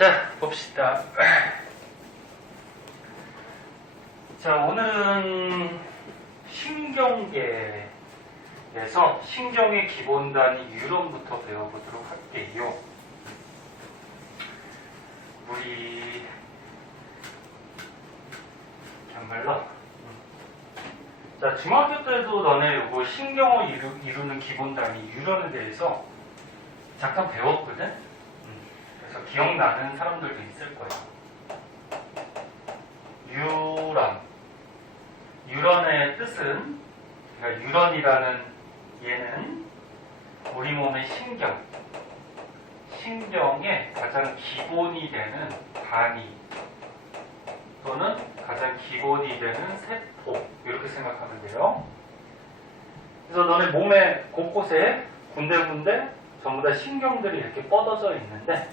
자, 봅시다. 자, 오늘은 신경계에서 신경의 기본 단위 유론부터 배워보도록 할게요. 우리 정말로 자, 중학교 때도 너네 이거 신경을 이루는 기본 단위 유론에 대해서 잠깐 배웠거든? 그래서 기억나는 사람들도 있을 거야. 유런의 뜻은, 그러니까 유런이라는 얘는 우리 몸의 신경의 가장 기본이 되는 단위 또는 가장 기본이 되는 세포, 이렇게 생각하면 돼요. 그래서 너네 몸의 곳곳에 군데군데 전부 다 신경들이 이렇게 뻗어져 있는데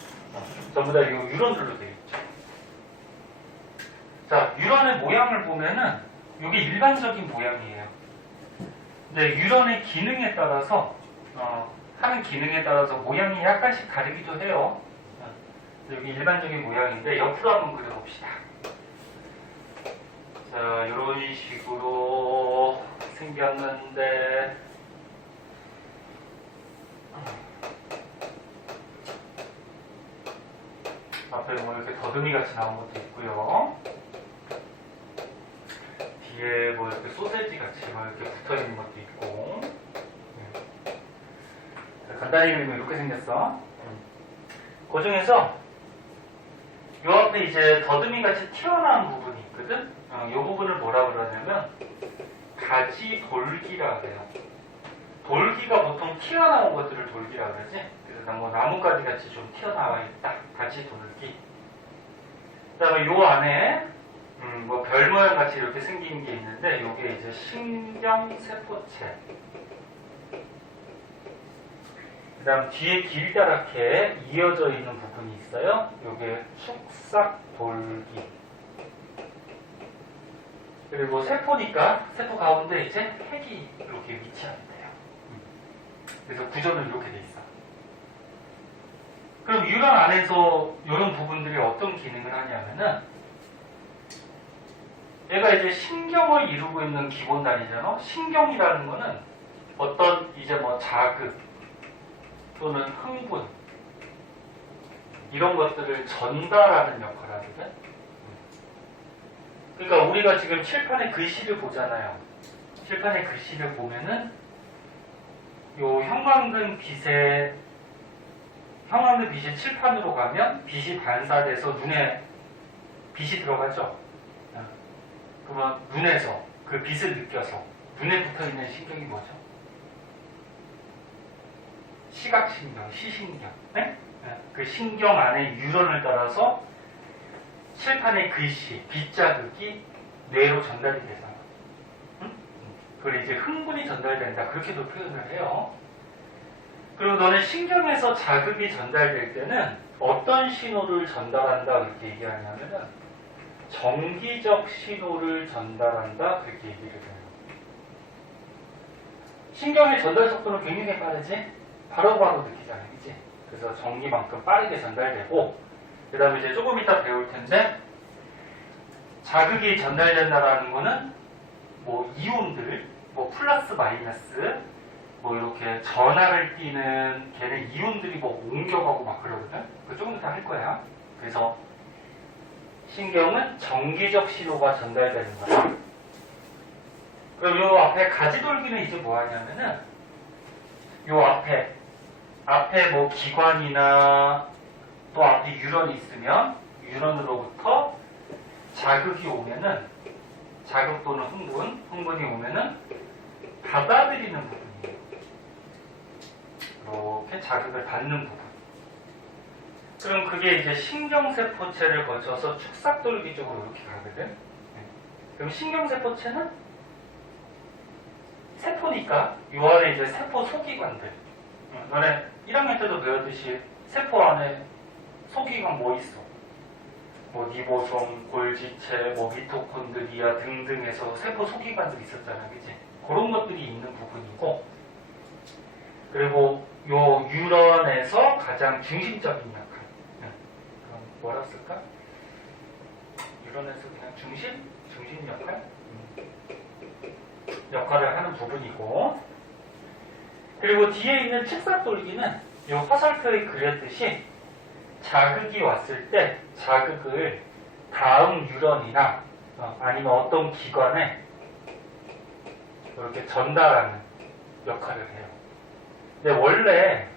전부 다 이 유런들로 되어 있죠. 자, 유런의 모양을 보면은 이게 일반적인 모양이에요. 근데 유런의 기능에 따라서 하는 기능에 따라서 모양이 약간씩 다르기도 해요. 여기 일반적인 모양인데 옆으로 한번 그려봅시다. 자, 이런 식으로 생겼는데 앞에 뭐 이렇게 더듬이 같이 나온 것도 있고요. 뒤에 뭐 이렇게 소세지 같이 뭐 이렇게 붙어 있는 것도 있고. 간단히 그리면 이렇게 생겼어. 그 중에서 요 앞에 이제 더듬이 같이 튀어나온 부분이 있거든. 이 부분을 뭐라 그러냐면 가지 돌기라 그래요. 돌기가 보통 튀어나온 것들을 돌기라 그러지. 그래서 뭐 나뭇가지 같이 좀 튀어나와 있다. 가지 돌기. 그다음에 요 안에 뭐 별 모양 같이 이렇게 생긴 게 있는데 요게 이제 신경세포체. 그다음 뒤에 길다랗게 이어져 있는 부분이 있어요. 요게 축삭돌기. 그리고 세포니까 세포 가운데 이제 핵이 이렇게 위치한대요. 그래서 구조는 이렇게 돼 있어. 그럼 유런 안에서 이런 부분들이 어떤 기능을 하냐면은 얘가 이제 신경을 이루고 있는 기본 단위잖아. 신경이라는 거는 어떤 이제 뭐 자극 또는 흥분 이런 것들을 전달하는 역할을 하거든. 그러니까 우리가 지금 칠판에 글씨를 보잖아요. 칠판에 글씨를 보면은 요 형광등 빛이 칠판으로 가면 빛이 반사돼서 눈에 빛이 들어가죠. 그러면 눈에서 그 빛을 느껴서 눈에 붙어있는 신경이 뭐죠? 시각신경, 시신경. 네? 그 신경 안에 유런을 따라서 칠판의 글씨, 빛자극이 뇌로 전달이 되잖아. 그리고 이제 흥분이 전달된다. 그렇게도 표현을 해요. 그리고 너는 신경에서 자극이 전달될 때는 어떤 신호를 전달한다 그렇게 얘기하냐면은 정기적 신호를 전달한다 그렇게 얘기를 해요. 신경의 전달 속도는 굉장히 빠르지? 바로바로 느끼잖아요. 그치? 그래서 전기만큼 빠르게 전달되고 그 다음에 이제 조금 이따 배울 텐데 자극이 전달된다라는 거는 뭐 이온들, 뭐 플러스 마이너스 뭐 이렇게 전하를 띠는 걔네 이온들이 뭐 옮겨가고 막 그러거든. 그거 조금 이따 할 거야. 그래서 신경은 정기적 신호가 전달되는 거야. 그리고 요 앞에 가지돌기는 이제 뭐 하냐면은 요 앞에 뭐 기관이나 또 앞에 유런이 있으면 유런으로부터 자극이 오면은 자극 또는 흥분이 오면은 받아들이는 부분이에요. 이렇게 자극을 받는 부분. 그럼 그게 이제 신경세포체를 거쳐서 축삭돌기 쪽으로 이렇게 가거든. 그럼 신경세포체는 세포니까 요 안에 이제 세포 소기관들. 너네 1학년 때도 배웠듯이 세포 안에 소기관 뭐 있어? 뭐 리보솜, 골지체, 뭐 미토콘드리아 등등해서 세포 소기관들이 있었잖아, 그치? 그런 것들이 있는 부분이고, 그리고 요 유런에서 가장 중심적인 역할. 뭐라 쓸까? 유런에서 그냥 중심 역할을 하는 부분이고, 그리고 뒤에 있는 측사돌기는 이 화살표에 그렸듯이 자극이 왔을 때 자극을 다음 유런이나 아니면 어떤 기관에 이렇게 전달하는 역할을 해요. 근데 원래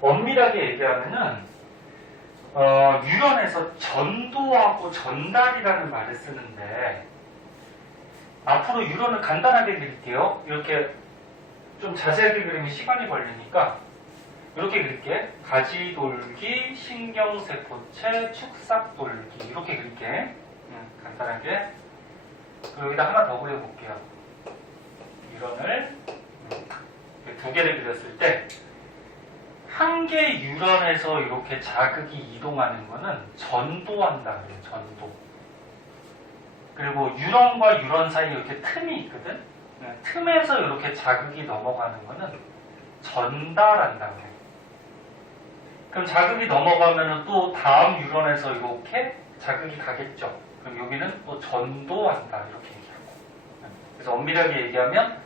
엄밀하게 얘기하면은 유런에서 전도하고 전달이라는 말을 쓰는데, 앞으로 유런을 간단하게 그릴게요. 이렇게 좀 자세하게 그리면 시간이 걸리니까 이렇게 그릴게. 가지돌기, 신경세포체, 축삭돌기 이렇게 그릴게. 간단하게. 그리고 여기다 하나 더 그려볼게요. 유런을 두 개를 그렸을 때 한 개 유런에서 이렇게 자극이 이동하는 거는 전도한다 그래요. 전도. 그리고 유런과 유런 사이에 이렇게 틈이 있거든. 틈에서 이렇게 자극이 넘어가는 거는 전달한다 그래요. 그럼 자극이 넘어가면 또 다음 유런에서 이렇게 자극이 가겠죠. 그럼 여기는 또 전도한다 이렇게 얘기하고. 그래서 엄밀하게 얘기하면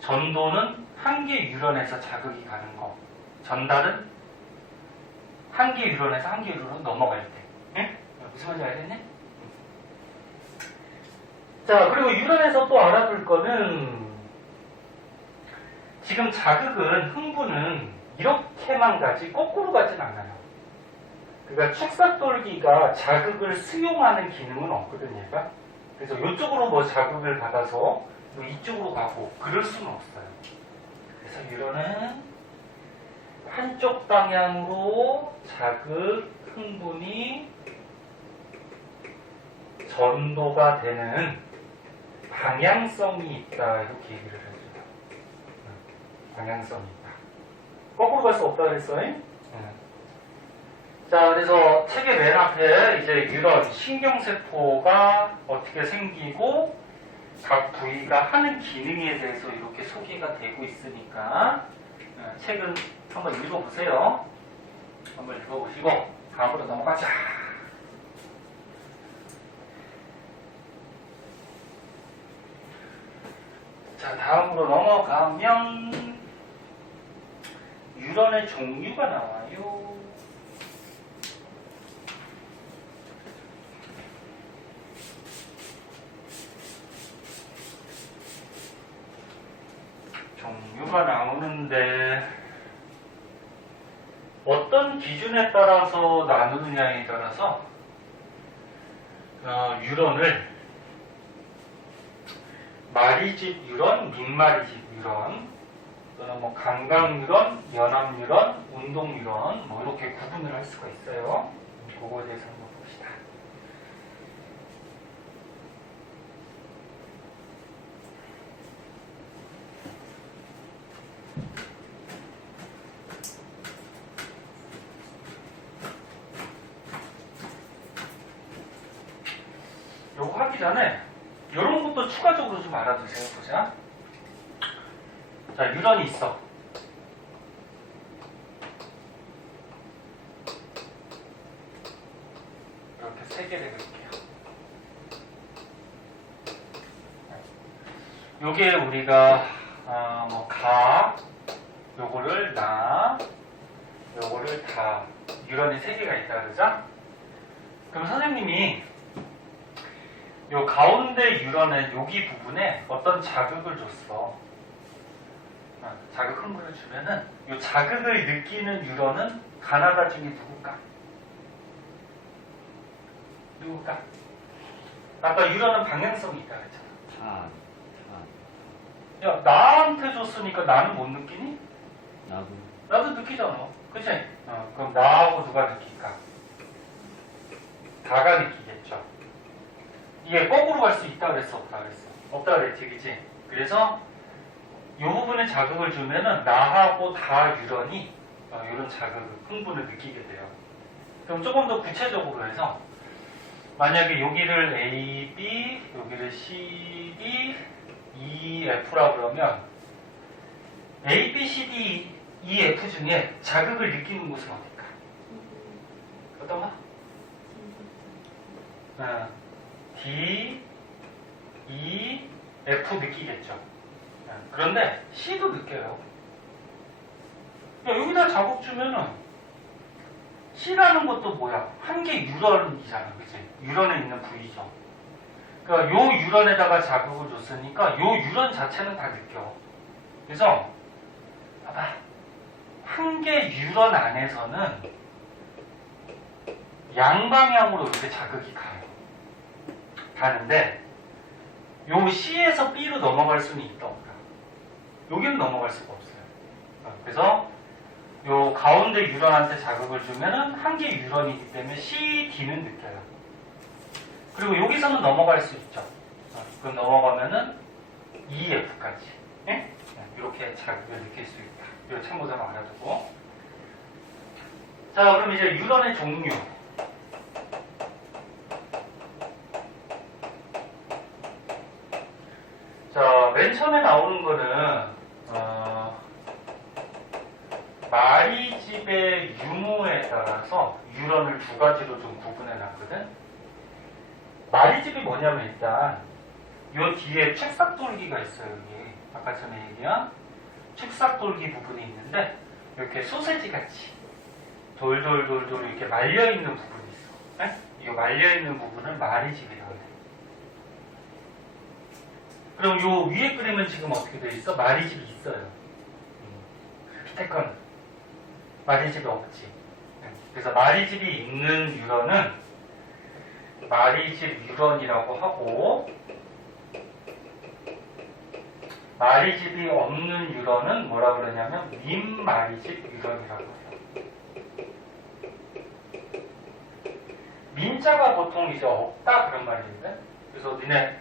전도는 한 개 유런에서 자극이 가는 거, 전달은 한 개 유런에서 한 개 유런으로 넘어갈 때. 응? 무슨 말인지 알겠니? 자, 그리고 유런에서 또 알아볼 거는, 지금 자극은, 흥분은 이렇게만 가지 거꾸로 가진 않아요. 그러니까 축사돌기가 자극을 수용하는 기능은 없거든요. 얘가. 그래서 이쪽으로 뭐 자극을 받아서 뭐 이쪽으로 가고 그럴 수는 없어요. 그래서 유런은 한쪽 방향으로 자극, 흥분이 전도가 되는 방향성이 있다 이렇게 얘기를 해줘요. 방향성이 있다. 거꾸로 갈 수 없다 그랬어요. 자, 그래서 책의 맨 앞에 이제 유런, 신경세포가 어떻게 생기고 각 부위가 하는 기능에 대해서 이렇게 소개가 되고 있으니까 책은 한번 읽어보세요. 한번 읽어보시고 다음으로 넘어가자. 자, 다음으로 넘어가면 유런의 종류가 나와요. 종류가 나오는데 어떤 기준에 따라서 나누느냐에 따라서 유런을 마리집 유런, 민마리집 유런, 또는 뭐 강강 유런, 연합 유런, 운동 유런 뭐 이렇게 구분을 할 수가 있어요. 그거에 대해서 한번 봅시다. 요거 하기 전에 이런 것도 추가적으로 좀 알아두세요. 보자. 자, 유런이 있어. 이렇게 세 개를 그릴게요. 요게 우리가 뭐 가, 요거를 나, 요거를 다 유런이 세 개가 있다 그러죠? 그럼 선생님이 요 가운데 유런의 여기 부분에 어떤 자극을 줬어. 자극 흥분을 주면은 요 자극을 느끼는 유런은 가나다 중에 누굴까? 누굴까? 아까 유런은 방향성이 있다 그랬잖아. 야, 나한테 줬으니까 나는 못 느끼니? 나도 느끼잖아. 그치? 그럼 나하고 누가 느낄까? 다가 느끼겠죠. 이게 거꾸로 갈 수 있다 그랬어, 없다 그랬어? 없다 그랬지, 그치? 그래서 이 부분에 자극을 주면은 나하고 다 유런이 이런 자극, 흥분을 느끼게 돼요. 그럼 조금 더 구체적으로 해서 만약에 여기를 A, B, 여기를 C, D, E, F라 그러면 A, B, C, D, E, F 중에 자극을 느끼는 곳은 어딜까? 어떤 거? D, E, F 느끼겠죠. 그런데 C도 느껴요. 여기다 자국 주면은 C라는 것도 뭐야? 한 개 유런이잖아, 그치? 유런에 있는 부위죠. 그러니까 요 유런에다가 자극을 줬으니까 요 유런 자체는 다 느껴. 그래서 봐봐, 한 개 유런 안에서는 양방향으로 이렇게 자극이 가는데 요 C에서 B로 넘어갈 수는 있다 없다? 여기는 넘어갈 수가 없어요. 그래서 요 가운데 유런한테 자극을 주면은 한 개 유런이기 때문에 C, D는 느껴요. 그리고 여기서는 넘어갈 수 있죠. 그럼 넘어가면은 EF까지 이렇게 자극을 느낄 수 있다. 이거 참고자만 알아두고. 자, 그럼 이제 유런의 종류. 자, 맨 처음에 나오는 거는 마리집의 유무에 따라서 유런을 두 가지로 좀 구분해 놨거든. 마리집이 뭐냐면 일단 요 뒤에 축삭돌기가 있어요. 여기 아까 전에 얘기한 축삭돌기 부분이 있는데 이렇게 소세지 같이 돌돌돌돌 이렇게 말려 있는 부분이 있어. 이 말려 있는 부분을 마리집이라고 해. 그럼 요 위에 그림은 지금 어떻게 돼 있어? 마리집이 있어요. 밑에 건 마리집이 없지. 그래서 마리집이 있는 유런은 마리집 유런이라고 하고, 마리집이 없는 유런은 뭐라 그러냐면 민마리집 유런이라고 해요. 민자가 보통 이제 없다 그런 말인데, 그래서 니네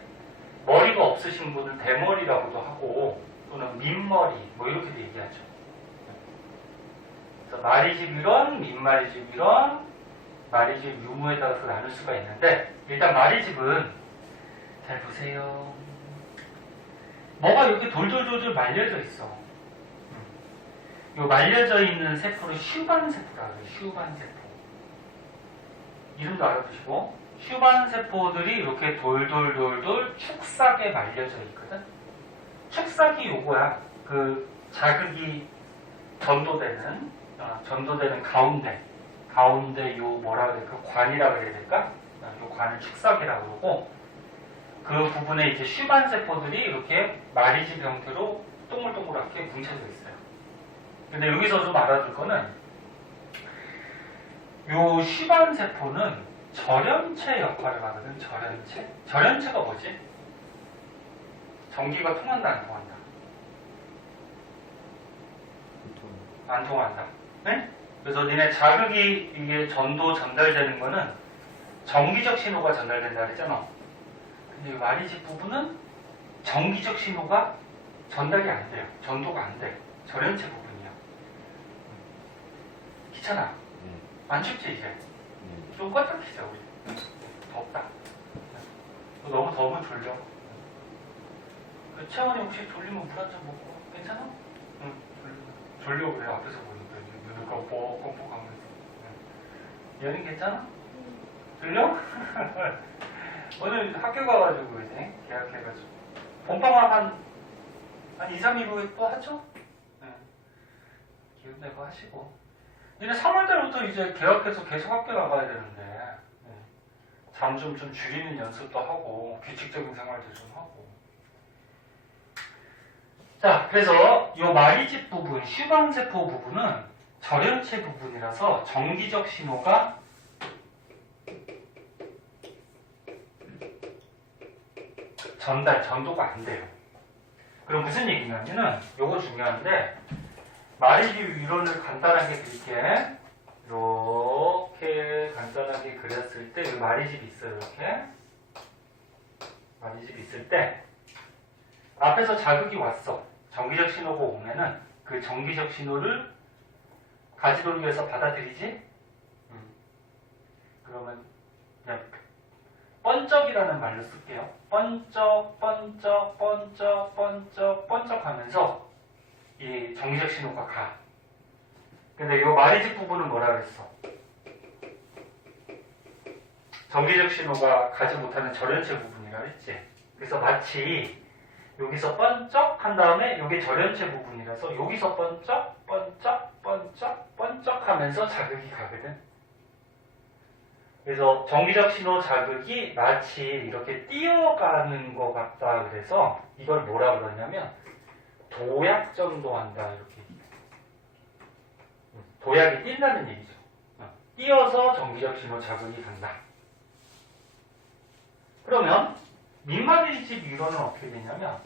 머리가 없으신 분은 대머리라고도 하고 또는 민머리 뭐 이렇게도 얘기하죠. 그래서 마리집 유런, 민마리집 유런, 마리집 유무에 따라서 나눌 수가 있는데, 일단 마리집은 잘 보세요. 뭐가 이렇게 돌돌돌돌 말려져 있어. 이 말려져 있는 세포를 슈반세포라고 해요. 슈반세포. 이름도 알아두시고, 슈반세포들이 이렇게 돌돌돌돌 축삭에 말려져 있거든. 축삭이 요거야. 그 자극이 전도되는 가운데 요 뭐라 그래야 될까? 관이라 그래야 될까? 요 관을 축삭이라고 그러고, 그 부분에 이제 슈반세포들이 이렇게 마리집 형태로 동글동글하게 뭉쳐져 있어요. 근데 여기서 좀 알아둘 거는, 요 슈반세포는 절연체 역할을 하거든. 절연체가 뭐지? 전기가 통한다 안 통한다? 안 통한다. 네? 그래서 니네 자극이 이게 전달되는 거는 전기적 신호가 전달된다 그랬잖아. 근데 이 마리집 부분은 전기적 신호가 전달이 안 돼요. 전도가 안 돼. 절연체 부분이야. 귀찮아. 안 춥지 이제? 좀 껐다키자 우리. 덥다. 너무 더우면 졸려. 그 채원이 혹시 졸리면 물 한 잔 먹고 괜찮아? 응. 졸려 그래. 앞에서 보니까 눈을 껌뻑껌뻑하면서. 얘는 괜찮아? 졸려? 오늘 학교 가가지고 이제 계약해가지고 본방학 한 2, 3일 후에 또 하죠? 네. 기운 내고 하시고. 이제 3월달부터 이제 계약해서 계속 학교 나가야 되는데, 네. 잠 좀 줄이는 연습도 하고 규칙적인 생활도 좀 하고. 자, 그래서 이 마리집 부분, 슈반세포 부분은 절연체 부분이라서 정기적 신호가 전도가 안 돼요. 그럼 무슨 얘기냐면은, 요거 중요한데, 마리집 유런을 간단하게 이렇게 간단하게 그렸을 때, 여기 마리집이 있어요, 이렇게. 마리집이 있을 때, 앞에서 자극이 왔어. 정기적 신호가 오면은, 그 정기적 신호를 가지돌기에서 받아들이지? 그러면, 그냥, 번쩍이라는 말로 쓸게요. 번쩍 하면서 이 정기적 신호가 가. 근데 이 마리집 부분은 뭐라 그랬어? 정기적 신호가 가지 못하는 절연체 부분이라고 했지. 그래서 마치 여기서 번쩍 한 다음에 여기 절연체 부분이라서 여기서 번쩍 번쩍 번쩍 번쩍 하면서 자극이 가거든. 그래서 정기적 신호 자극이 마치 이렇게 뛰어가는 것 같다. 그래서 이걸 뭐라 그러냐면 도약전도한다. 이렇게. 도약이 뛴다는 얘기죠. 뛰어서 정기적 신호 자극이 간다. 그러면 민마디집 이론은 어떻게 되냐면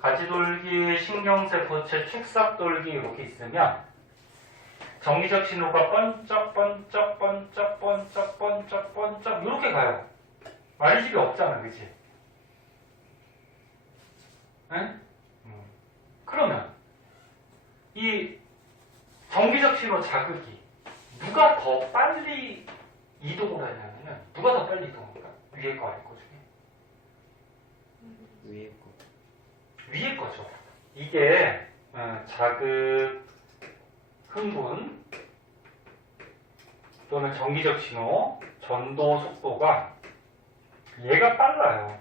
가지돌기, 신경세포체, 축삭돌기 이렇게 있으면 정기적 신호가 번쩍 번쩍 번쩍 번쩍 번쩍 번쩍 이렇게 가요. 마디집이 없잖아, 그치? 응? 그러면 이 정기적 신호 자극이 누가 더 빨리 이동을 하냐면 누가 더 빨리 이동할까? 위에 거 아래 거 중에? 위에 거. 위에 거죠. 이게 자극, 흥분 또는 정기적 신호, 전도 속도가 얘가 빨라요.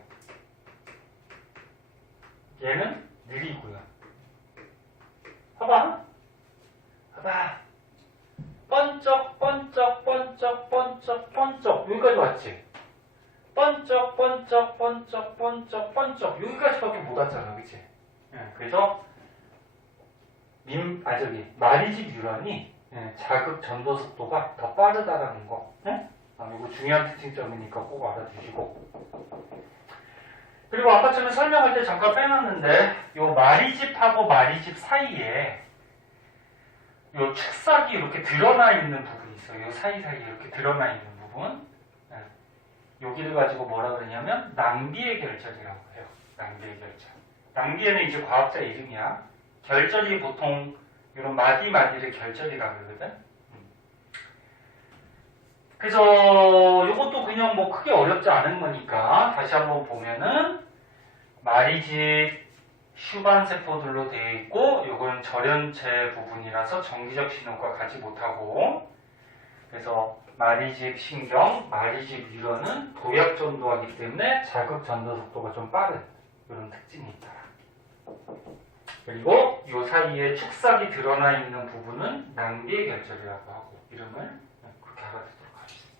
얘는 느리고요. 봐봐. 번쩍 번쩍 번쩍 번쩍 번쩍 여기까지 왔지? 번쩍 번쩍 번쩍 번쩍 번쩍 여기까지밖에 못 왔잖아, 그치? 그래서 마리집 유런이 자극 전도 속도가 더 빠르다라는 거. 이거 중요한 특징점이니까 꼭 알아두시고. 그리고 아까처럼 설명할 때 잠깐 빼놨는데 요 마리집하고 마리집 사이에 요 축삭이 이렇게 드러나 있는 부분이 있어요. 요 사이사이에 이렇게 드러나 있는 부분. 여기를 가지고 뭐라 그러냐면 낭비의 결절이라고 해요. 낭비의 결절. 낭비에는 이제 과학자 이름이야. 결절이 보통 이런 마디를 결절이라고 그러거든. 그래서 이것도 그냥 뭐 크게 어렵지 않은 거니까 다시 한번 보면은 마리집 슈반 세포들로 되어 있고 이건 절연체 부분이라서 정기적 신호가 가지 못하고 그래서 마리집 신경, 마리집 유런은 도약 전도하기 때문에 자극 전도 속도가 좀 빠른 이런 특징이 있다. 그리고 이 사이에 축삭이 드러나 있는 부분은 낭비의 결절이라고 하고 이름을 그렇게 알아두도록 하겠습니다.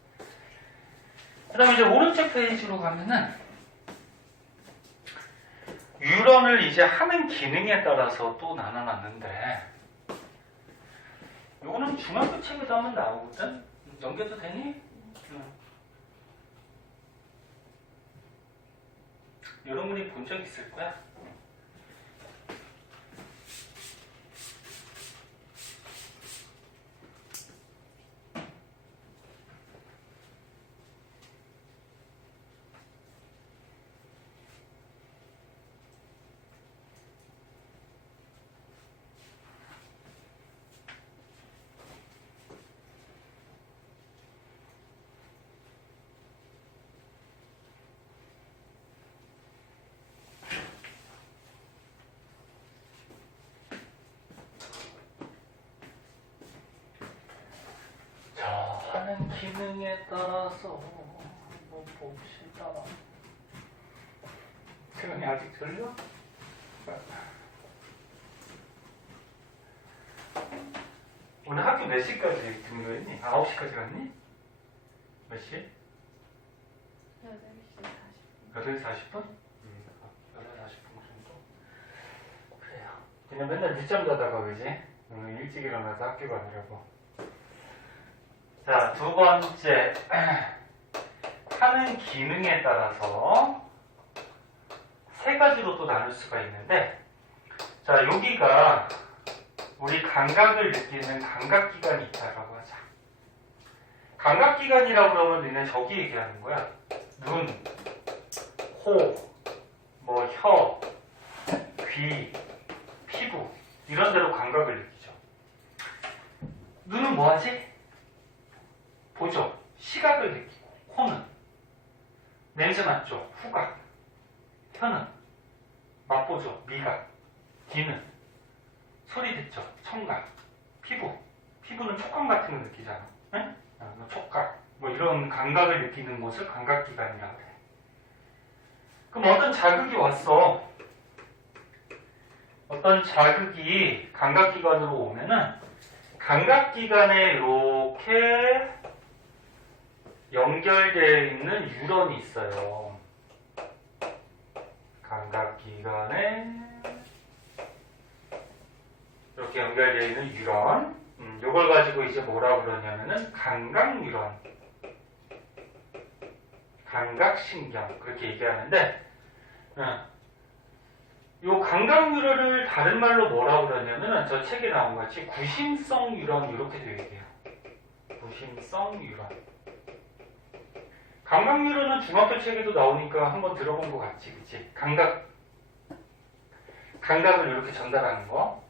그 다음에 이제 오른쪽 페이지로 가면은 유런을 이제 하는 기능에 따라서 또 나눠놨는데 요거는 중학교 책에도 한번 나오거든? 넘겨도 되니? 여러분이 본 적 있을 거야. 하는 기능에 따라서 한번 봅시다. 세영이 아직 졸려? 오늘 학교 몇 시까지 등교했니? 9시까지 갔니? 몇 시? 8시 40분. 8시 40분? 8시 40분 정도? 그래요. 그냥 맨날 늦잠 자다가 그지? 오늘 일찍 일어나서 학교 가느라고. 자, 두 번째. 하는 기능에 따라서 세 가지로 또 나눌 수가 있는데, 자, 여기가 우리 감각을 느끼는 감각기관이 있다라고 하자. 감각기관이라고 그러면 너는 저기 얘기하는 거야. 눈, 코, 뭐 혀, 귀, 피부 이런 데로 감각을 느끼죠. 눈은 뭐 하지? 보죠. 시각을 느끼고, 코는 냄새 맡죠. 후각, 혀는 맛보죠. 미각, 귀는 소리 듣죠. 청각, 피부는 촉감 같은 거 느끼잖아. 응? 뭐 촉각, 뭐 이런 이런 감각을 느끼는 곳을 감각기관이라고 해. 그럼 어떤 자극이 왔어. 어떤 자극이 감각기관으로 오면은 감각기관에 이렇게 연결되어 있는 뉴런이 있어요. 감각기관에 이렇게 연결되어 있는 뉴런. 이걸 가지고 이제 뭐라고 그러냐면은 감각뉴런, 감각신경 그렇게 얘기하는데, 이 감각뉴런을 다른 말로 뭐라고 그러냐면은 저 책에 나온 것 같이 구심성 뉴런 이렇게 되어 있대요. 구심성 뉴런. 감각뉴런은 중학교 책에도 나오니까 한번 들어본 것 같지, 그치? 감각을 이렇게 전달하는 거.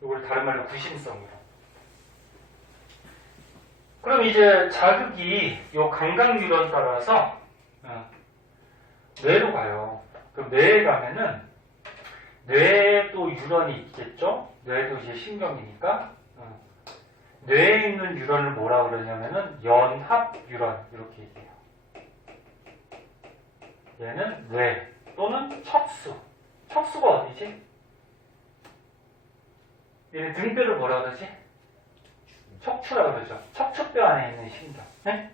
이걸 다른 말로 구심성 뉴런. 그럼 이제 자극이 이 감각뉴런 따라서 뇌로 가요. 그럼 뇌에 가면은 뇌에도 뉴런이 있겠죠? 뇌도 이제 신경이니까. 뇌에 있는 뉴런을 뭐라 그러냐면은 연합 뉴런 이렇게 얘기해요. 얘는 뇌 또는 척수. 척수가 어디지? 얘는 등뼈를 뭐라 그러지? 척추라고 그러죠. 척추뼈 안에 있는 신경. 네?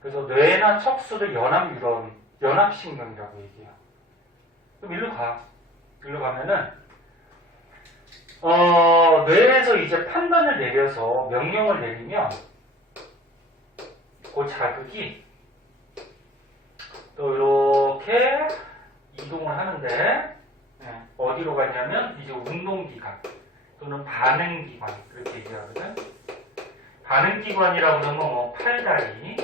그래서 뇌나 척수를 연합 뉴런, 연합신경이라고 얘기해요. 그럼 일로 가. 일로 가면은 뇌에서 이제 판단을 내려서 명령을 내리면 그 자극이 또 이렇게 이동을 하는데 어디로 가냐면 이제 운동기관 또는 반응기관 그렇게 얘기하거든. 반응기관이라고 그러면 뭐 팔다리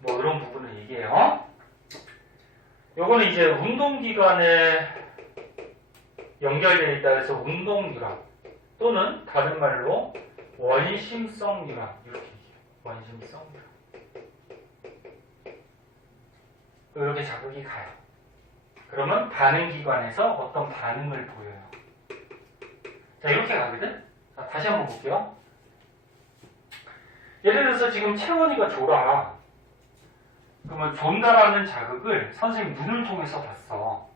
뭐 이런 부분을 얘기해요. 요거는 이제 운동기관에 연결되어 있다 해서 운동뉴런 또는 다른 말로 원심성 뉴런 이렇게 얘기해요. 원심성 뉴런. 이렇게 자극이 가요. 그러면 반응기관에서 어떤 반응을 보여요. 자, 이렇게 가거든? 자, 다시 한번 볼게요. 예를 들어서 지금 채원이가 졸아. 그러면 존다라는 자극을 선생님 눈을 통해서 봤어.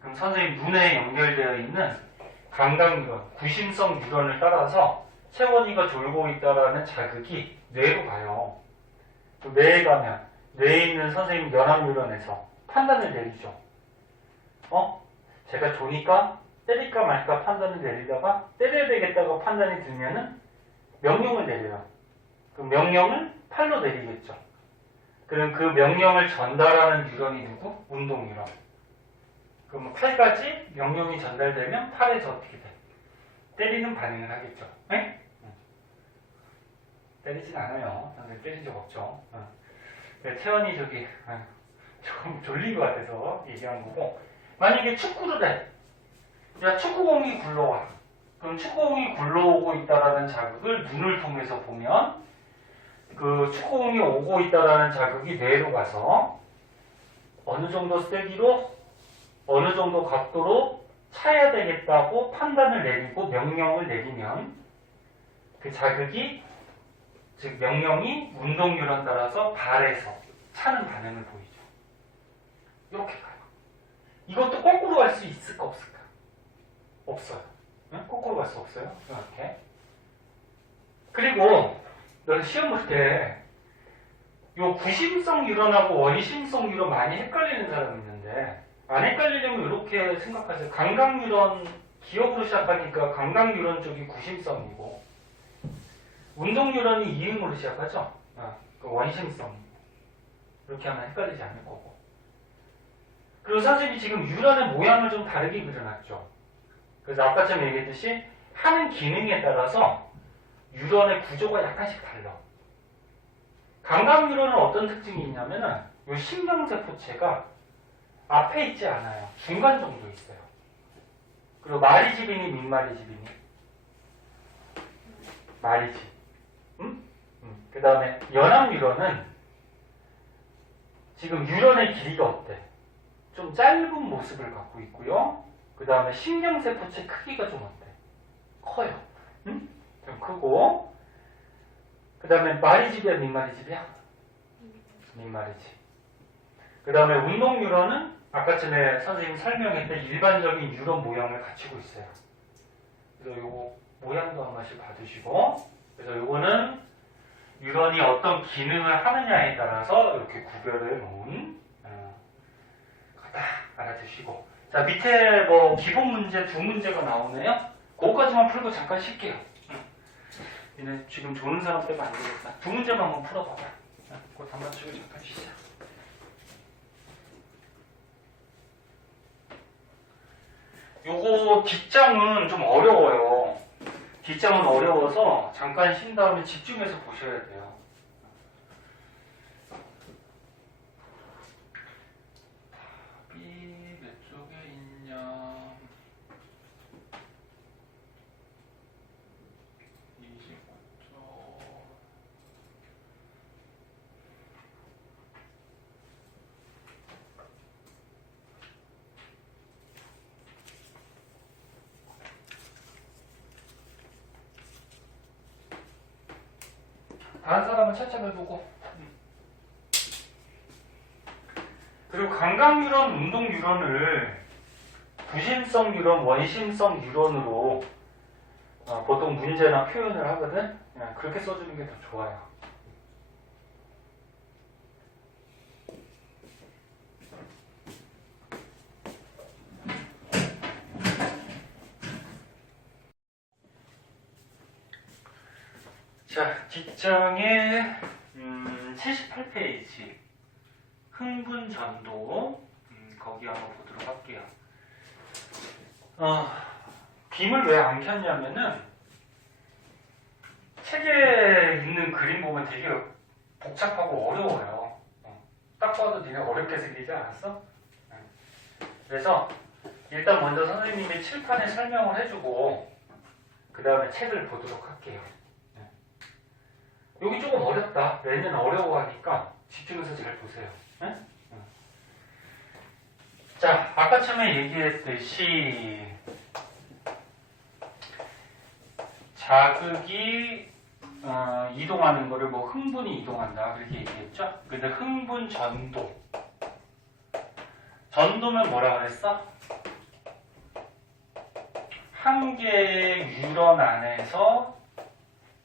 그럼 선생님 눈에 연결되어 있는 감각뉴런, 구심성 뉴런을 따라서 채원이가 졸고 있다라는 자극이 뇌로 가요. 뇌에 가면 뇌에 있는 선생님 연합뉴런에서 판단을 내리죠. 제가 조니까 때릴까 말까 판단을 내리다가 때려야 되겠다고 판단이 들면은 명령을 내려요. 그 명령을 팔로 내리겠죠. 그럼 그 명령을 전달하는 뉴런이 누구? 운동뉴런. 그럼 팔까지 명령이 전달되면 팔에서 어떻게 돼? 때리는 반응을 하겠죠. 네? 때리진 않아요. 때린 적 없죠. 태연이 저기 조금 졸린 것 같아서 얘기한 거고, 만약에 축구를 해. 야, 축구공이 굴러와. 그럼 축구공이 굴러오고 있다라는 자극을 눈을 통해서 보면 그 축구공이 오고 있다라는 자극이 뇌로 가서 어느 정도 세기로 어느 정도 각도로 차야 되겠다고 판단을 내리고 명령을 내리면 그 자극이, 즉 명령이 운동뉴런 따라서 발에서 차는 반응을 보이죠. 이렇게 가요. 이것도 거꾸로 갈 수 있을까 없을까? 없어요. 응? 거꾸로 갈 수 없어요. 이렇게. 그리고 너는 시험 볼 때 요 구심성 뉴런하고 원심성 뉴런 많이 헷갈리는 사람이 있는데, 안 헷갈리려면 이렇게 생각하세요. 감각뉴런, 기억으로 시작하니까 감각뉴런 쪽이 구심성이고 운동뉴런이 이응으로 시작하죠. 그 원심성이고. 이렇게 하면 헷갈리지 않을 거고. 그리고 선생님이 지금 뉴런의 모양을 좀 다르게 그려놨죠. 그래서 아까처럼 얘기했듯이 하는 기능에 따라서 뉴런의 구조가 약간씩 달라. 감각뉴런은 어떤 특징이 있냐면은 이 신경세포체가 앞에 있지 않아요. 중간 정도 있어요. 그리고 마리집이니 민마리집이니? 마리집. 그 다음에 연합뉴런은 지금 뉴런의 길이가 어때? 좀 짧은 모습을 갖고 있고요. 그 다음에 신경세포체 크기가 좀 어때? 커요. 좀 크고, 그 다음에 말이 집이야, 민말이 집이야? 민말이 집. 그 다음에 운동 유런은 아까 전에 선생님 설명했던 일반적인 유런 모양을 갖추고 있어요. 그래서 요거 모양도 한 번씩 봐두시고, 그래서 요거는 유런이 어떤 기능을 하느냐에 따라서 이렇게 구별해 놓은 딱 알아두시고. 자, 밑에 뭐 기본 문제 두 문제가 나오네요. 그거까지만 풀고 잠깐 쉴게요. 얘네 지금 조는 사람 때문에 안 되겠다. 두 문제만 한번 풀어봐봐. 그거 다 맞추고 잠깐 쉬자. 요거 뒷장은 좀 어려워요. 뒷장은 어려워서 잠깐 쉰 다음에 집중해서 보셔야 돼요. 답이 몇 쪽에 있냐? 25쪽. 다른 사람은 찾아보고. 그리고 감각유런, 운동유런을 부심성 유런, 원심성 유런으로 보통 문제나 표현을 하거든. 그냥 그렇게 써주는 게 더 좋아요. 자, 뒷장에 78페이지 흥분전도 거기 한번 보도록 할게요. 빔을 왜 안 켰냐면은 책에 있는 그림 보면 되게 복잡하고 어려워요. 딱 봐도 되게 어렵게 생기지 않았어? 그래서 일단 먼저 선생님이 칠판에 설명을 해주고 그 다음에 책을 보도록 할게요. 여기 조금 어렵다. 얘는 어려워하니까 집중해서 잘 보세요. 네? 자, 아까 처음에 얘기했듯이 자극이 이동하는 거를 뭐 흥분이 이동한다 그렇게 얘기했죠? 근데 흥분 전도면 뭐라 그랬어? 한 개의 유런 안에서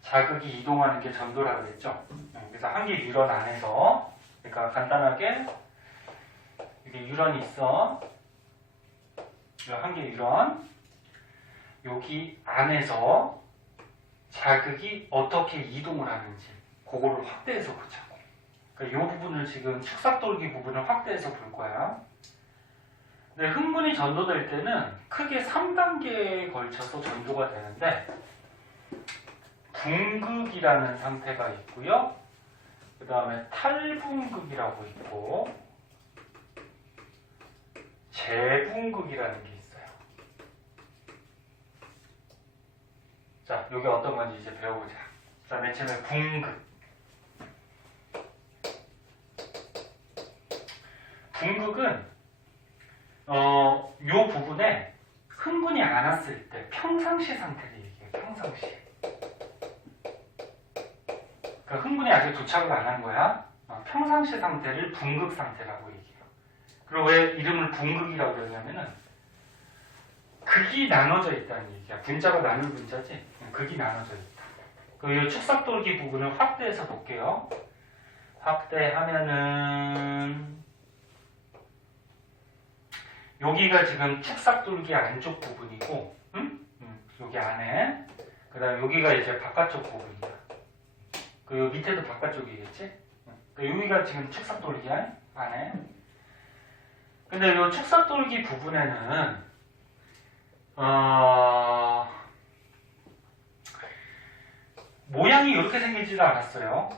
자극이 이동하는 게 전도라 그랬죠? 그래서 한 개 유런 안에서, 그러니까 간단하게 이게 유런이 있어. 한 개 유런. 여기 안에서 자극이 어떻게 이동을 하는지 그거를 확대해서 보자고. 그러니까 이 부분을 지금 축삭돌기 부분을 확대해서 볼 거야. 근데 흥분이 전도될 때는 크게 3단계에 걸쳐서 전도가 되는데 분극이라는 상태가 있고요. 그 다음에 탈분극이라고 있고 재분극이라는 게 있어요. 자, 여기 어떤 건지 이제 배워보자. 자, 맨 처음에 분극. 분극은 요 부분에 흥분이 안 왔을 때 평상시 상태를 얘기해요. 평상시. 그러니까 흥분이 아직 도착을 안 한 거야. 평상시 상태를 분극 상태라고 얘기해요. 그리고 왜 이름을 분극이라고 그러냐면은 극이 나눠져 있다는 얘기야. 분자가 나눌 분자지. 극이 나눠져 있다. 그리고 이 축삭돌기 부분을 확대해서 볼게요. 확대하면은 여기가 지금 축삭돌기 안쪽 부분이고, 여기 안에. 그 다음에 여기가 이제 바깥쪽 부분이야. 그 밑에도 바깥쪽이겠지? 여기가 지금 축삭돌기 안에. 근데 이 축삭돌기 부분에는 모양이 이렇게 생기지도 않았어요.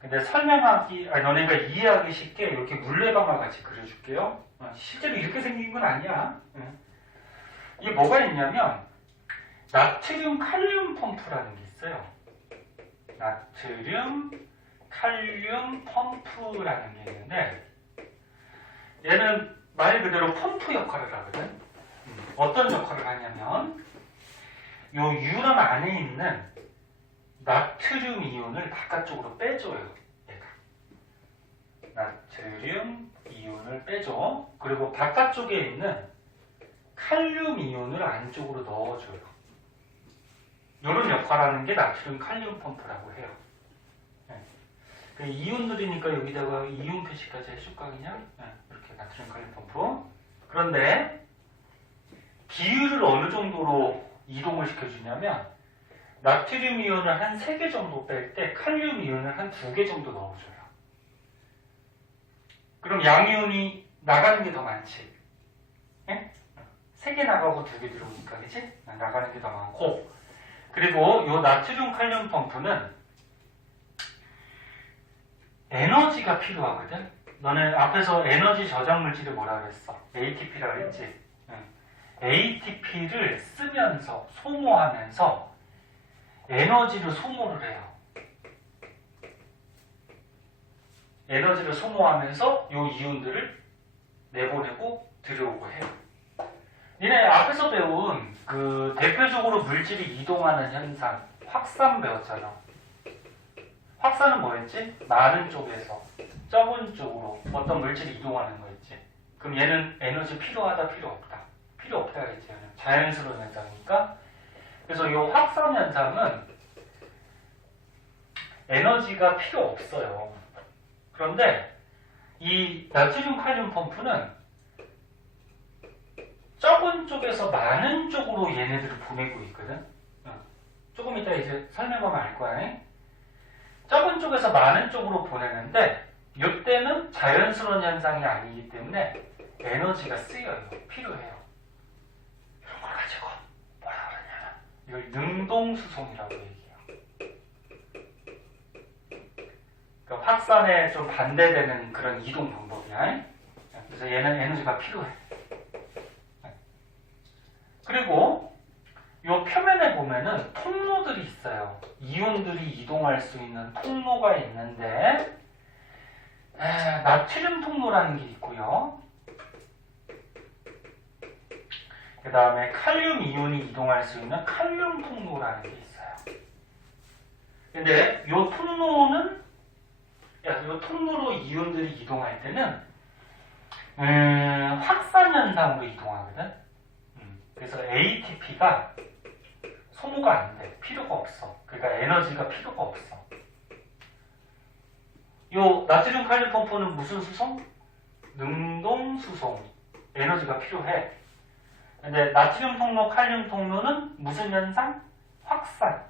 근데 너네가 이해하기 쉽게 이렇게 물레방아 같이 그려줄게요. 실제로 이렇게 생긴 건 아니야. 이게 뭐가 있냐면 나트륨 칼륨 펌프라는 게 있어요. 나트륨 칼륨 펌프라는 게 있는데 얘는 말 그대로 펌프 역할을 하거든. 어떤 역할을 하냐면 요 유런 안에 있는 나트륨 이온을 바깥쪽으로 빼줘요. 얘가. 나트륨 이온을 빼줘. 그리고 바깥쪽에 있는 칼륨 이온을 안쪽으로 넣어줘요. 이런 역할을 하는 게 나트륨 칼륨 펌프라고 해요. 네. 이온들이니까 여기다가 이온 표시까지 해줄까 그냥? 네. 이렇게 나트륨 칼륨 펌프. 그런데 비율을 어느 정도로 이동을 시켜주냐면 나트륨 이온을 한 3개 정도 뺄 때 칼륨 이온을 한 2개 정도 넣어줘요. 그럼 양이온이 나가는 게 더 많지. 네? 3개 나가고 2개 들어오니까, 그치? 나가는 게 더 많고. 그리고 이 나트륨 칼륨 펌프는 에너지가 필요하거든? 너는 앞에서 에너지 저장 물질을 뭐라 그랬어? ATP라 그랬지? ATP를 쓰면서, 소모하면서 에너지를 소모를 해요. 에너지를 소모하면서 이 이온들을 내보내고 들여오고 해요. 니네 앞에서 배운 그 대표적으로 물질이 이동하는 현상, 확산 배웠잖아. 확산은 뭐였지? 많은 쪽에서 적은 쪽으로 어떤 물질이 이동하는 거였지. 그럼 얘는 에너지 필요하다, 필요 없다? 필요 없다 했지. 자연스러운 현상이니까. 그래서 이 확산 현상은 에너지가 필요 없어요. 그런데 이 나트륨 칼륨 펌프는 적은 쪽에서 많은 쪽으로 얘네들을 보내고 있거든. 조금 이따 이제 설명하면 알 거야. 적은 쪽에서 많은 쪽으로 보내는데 이때는 자연스러운 현상이 아니기 때문에 에너지가 쓰여요. 필요해요. 이런 걸 가지고 뭐라 그러냐, 이걸 능동수송이라고 얘기해요. 그러니까 확산에 좀 반대되는 그런 이동 방법이야. 그래서 얘는 에너지가 필요해. 그리고 이 표면에 보면은 통로들이 있어요. 이온들이 이동할 수 있는 통로가 있는데 나트륨 통로라는 게 있고요. 그 다음에 칼륨 이온이 이동할 수 있는 칼륨 통로라는 게 있어요. 근데 이 통로는, 이 통로로 이온들이 이동할 때는 확산 현상으로 이동하거든. 그래서 ATP가 소모가 안 돼. 필요가 없어. 그러니까 에너지가 필요가 없어. 이 나트륨 칼륨 펌프는 무슨 수송? 능동 수송. 에너지가 필요해. 근데 나트륨 통로, 칼륨 통로는 무슨 현상? 확산.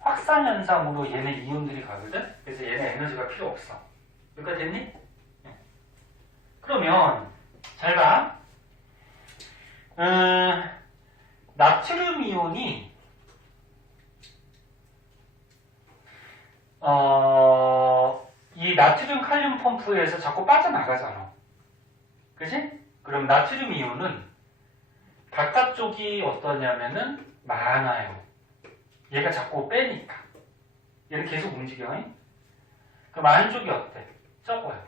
확산 현상으로 얘네 이온들이 가거든? 그래서 얘네 에너지가 필요 없어. 여기까지 됐니? 그러면, 잘 봐. 나트륨 이온이, 이 나트륨 칼륨 펌프에서 자꾸 빠져나가잖아. 그치? 그럼 나트륨 이온은 바깥쪽이 어떠냐면은 많아요. 얘가 자꾸 빼니까. 얘는 계속 움직여. 그럼 안쪽이 어때? 적어요.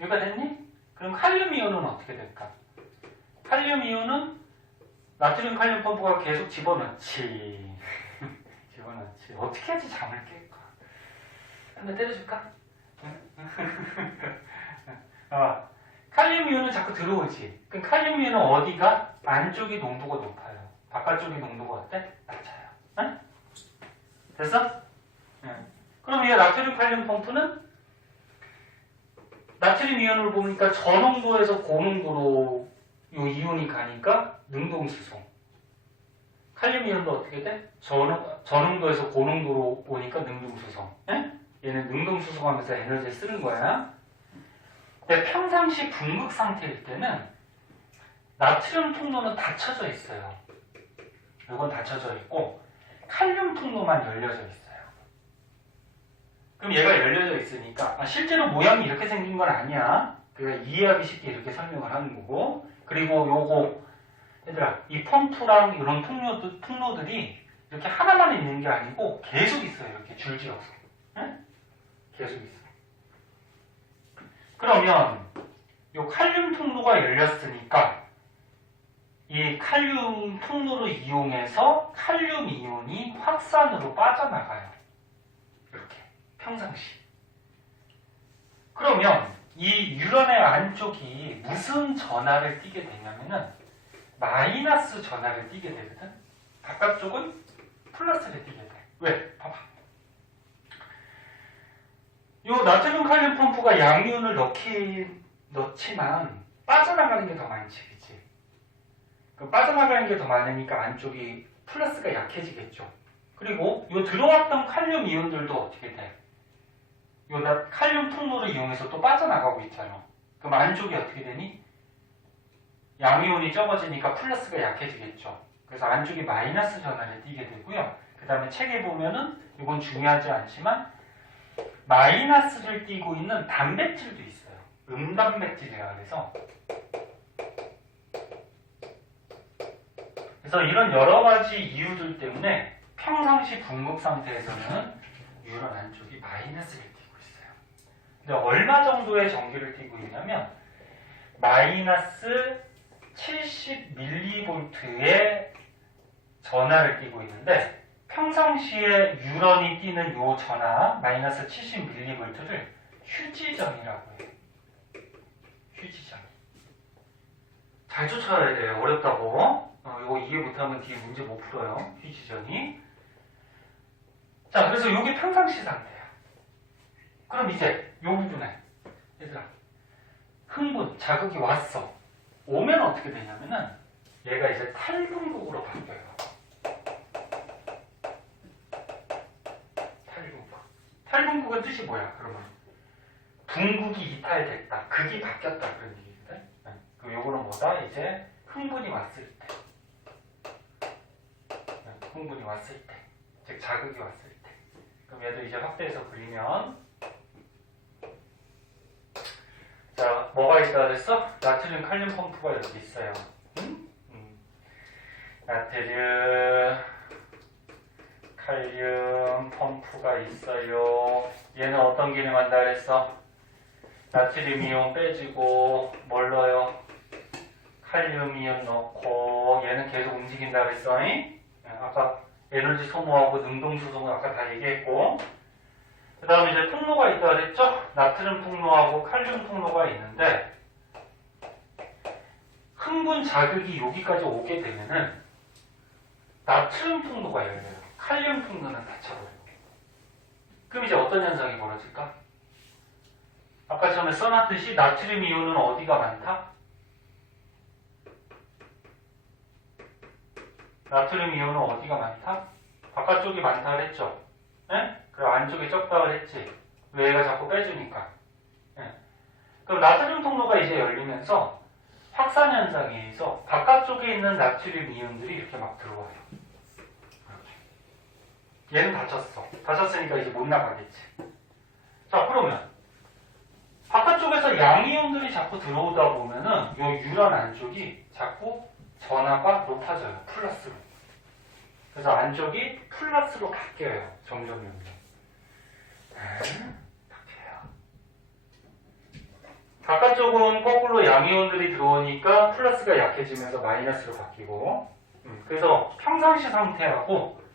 여기가 됐니? 그럼 칼륨 이온은 어떻게 될까? 칼륨 이온은 나트륨 칼륨 펌프가 계속 집어넣지. 집어넣지. 어떻게 해야지 잠을 깰까? 한 대 때려줄까? 칼륨 이온은 자꾸 들어오지. 그럼 칼륨 이온은 어디가? 안쪽이 농도가 높아요. 바깥쪽이 농도가 어때? 낮아요. 응? 됐어? 응. 그럼 이 나트륨 칼륨 펌프는 나트륨 이온을 보니까 저농도에서 고농도로 이 이온이 가니까 능동수송. 칼륨 이온도 어떻게 돼? 저농도에서 고농도로 오니까 능동수송. 응? 얘는 능동수송하면서 에너지를 쓰는 거야. 근데 평상시 분극 상태일 때는 나트륨 통로는 닫혀져 있어요. 이건 닫혀져 있고 칼륨 통로만 열려져 있어요. 그럼 얘가 열려져 있으니까 실제로 모양이 이렇게 생긴 건 아니야. 그러니까 이해하기 쉽게 이렇게 설명을 하는 거고, 그리고 요거 얘들아, 이 펌프랑 이런 통로들이 이렇게 하나만 있는 게 아니고 계속 있어요. 이렇게 줄지어서. 응? 계속 있어. 그러면 이 칼륨 통로가 열렸으니까 이 칼륨 통로를 이용해서 칼륨 이온이 확산으로 빠져나가요. 이렇게 평상시. 그러면 이 유런의 안쪽이 무슨 전하를 띠게 되냐면은 마이너스 전하를 띠게 되거든. 바깥쪽은 플러스를 띠게 돼. 왜? 봐봐. 요 나트륨 칼륨 펌프가 양이온을 넣지만 빠져나가는 게 더 많지, 그치? 그 빠져나가는 게 더 많으니까 안쪽이 플러스가 약해지겠죠. 그리고 요 들어왔던 칼륨 이온들도 어떻게 돼? 요 칼륨 통로를 이용해서 또 빠져나가고 있잖아. 그럼 안쪽이 어떻게 되니? 양이온이 적어지니까 플러스가 약해지겠죠. 그래서 안쪽이 마이너스 전하를 띠게 되고요. 그 다음에 책에 보면은 이건 중요하지 않지만 마이너스를 띠고 있는 단백질도 있어요. 음단백질이라 그래서 이런 여러 가지 이유들 때문에 평상시 분급 상태에서는 유런 안쪽이 마이너스를 띠고 있어요. 근데 얼마 정도의 전기를 띠고 있냐면 마이너스 70mV의 전하를 띠고 있는데 평상시에 유런이 띠는 요 전하 마이너스 70mV를 휴지전이라고 해요. 휴지전. 잘 쫓아야 돼요. 어렵다고. 이거 이해 못하면 뒤에 문제 못 풀어요. 휴지전이. 자, 그래서 요게 평상시 상태야. 그럼 이제 요 부분에 얘들아 흥분, 자극이 왔어. 오면 어떻게 되냐면은 얘가 이제 탈분국으로 바뀌어요. 탈분국은 뜻이 뭐야? 그러면 분국이 이탈됐다, 극이 바뀌었다 그런 얘기거든. 그 요거는 뭐다? 이제 흥분이 왔을 때, 흥분이 왔을 때, 즉 자극이 왔을 때. 그럼 얘도 이제 확대해서 그리면 자, 뭐가 있다 그랬어? 나트륨 칼륨 펌프가 이렇게 있어요. 나트륨 칼륨 펌프가 있어요. 얘는 어떤 기능 한다 그랬어? 나트륨 이온 빼주고 뭘 넣어요? 칼륨 이온 넣고 얘는 계속 움직인다 그랬어. 아까 에너지 소모하고 능동수 소모 아까 다 얘기했고, 그 다음에 이제 통로가 있다 그랬죠? 나트륨 통로하고 칼륨 통로가 있는데 흥분 자극이 여기까지 오게 되면은 나트륨 통로가 열려요. 칼륨 통로는 닫혀버려요. 그럼 이제 어떤 현상이 벌어질까? 아까 전에 써놨듯이 나트륨 이온은 어디가 많다? 나트륨 이온은 어디가 많다? 바깥쪽이 많다 그랬죠? 네? 그리고 안쪽이 적다 그랬지? 왜 얘가 자꾸 빼주니까. 네. 그럼 나트륨 통로가 이제 열리면서 확산 현상에 의해서 바깥쪽에 있는 나트륨 이온들이 이렇게 막 들어와요. 얘는 닫혔어. 닫혔으니까 이제 못 나가겠지. 자, 그러면 바깥쪽에서 양이온들이 자꾸 들어오다 보면은 요 유런 안쪽이 자꾸 전하가 높아져요. 플러스로. 그래서 안쪽이 플러스로 바뀌어요. 점점. 바뀌어요. 바깥쪽은 거꾸로 양이온들이 들어오니까 플러스가 약해지면서 마이너스로 바뀌고, 그래서 평상시 상태하고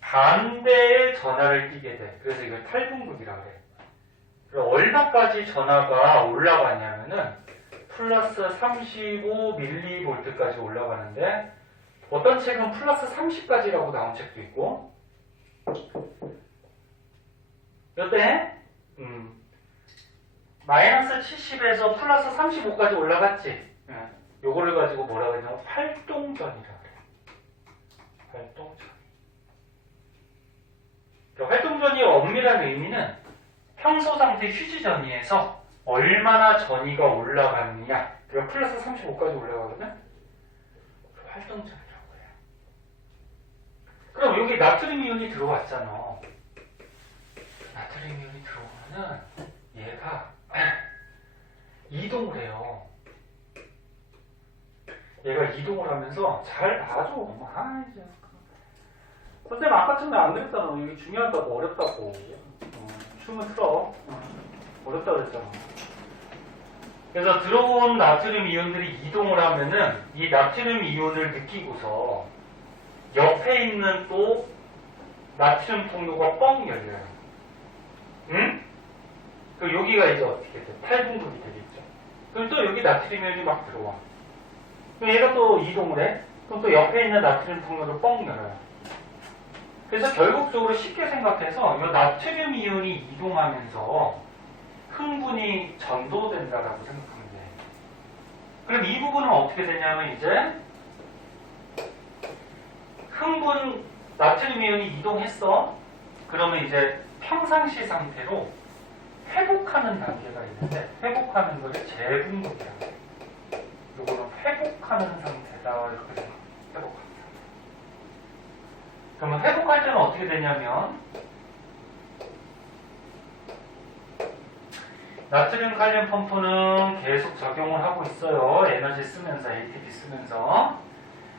반대의 전하를 띠게 돼. 그래서 이걸 탈분극이라고 그래. 그래서 얼마까지 전하가 올라가냐면은 플러스 35mV까지 올라가는데 어떤 책은 플러스 30까지라고 나온 책도 있고, 여태 마이너스 70에서 플러스 35까지 올라갔지. 요거를 가지고 뭐라고 했냐면 활동전이라고 그래. 활동전. 활동전이 엄밀한 의미는 평소 상태 휴지전이에서 얼마나 전이가 올라가느냐. 그러니까 플러스 35까지 올라가거든. 활동전이라고 해요. 그럼 여기 나트륨 이온이 들어왔잖아. 나트륨 이온이 들어오면은 얘가 이동을 해요. 얘가 이동을 하면서 잘 봐줘. 이제. 선생님 아까 전에 안 그랬잖아. 이게 중요하다고, 어렵다고. 춤을 틀어. 어렵다 그랬잖아. 그래서 들어온 나트륨 이온들이 이동을 하면은 이 나트륨 이온을 느끼고서 옆에 있는 또 나트륨 통로가 뻥 열려요. 응? 그 여기가 이제 어떻게 돼? 8분극이 되겠죠. 그럼 또 여기 나트륨 이온이 막 들어와. 그럼 얘가 또 이동을 해? 그럼 또 옆에 있는 나트륨 통로를 뻥 열어요. 그래서 결국적으로 쉽게 생각해서 이 나트륨 이온이 이동하면서 흥분이 전도된다라고 생각하면 돼요. 그럼 이 부분은 어떻게 되냐면 이제 흥분 나트륨 이온이 이동했어. 그러면 이제 평상시 상태로 회복하는 단계가 있는데 회복하는 것을 재분극이라고 해요. 요거는 회복하는 상태다 이렇게 생각해요. 회복합니다. 그러면 회복할 때는 어떻게 되냐면 나트륨 칼륨 펌프는 계속 작용을 하고 있어요. 에너지 쓰면서 ATP 쓰면서.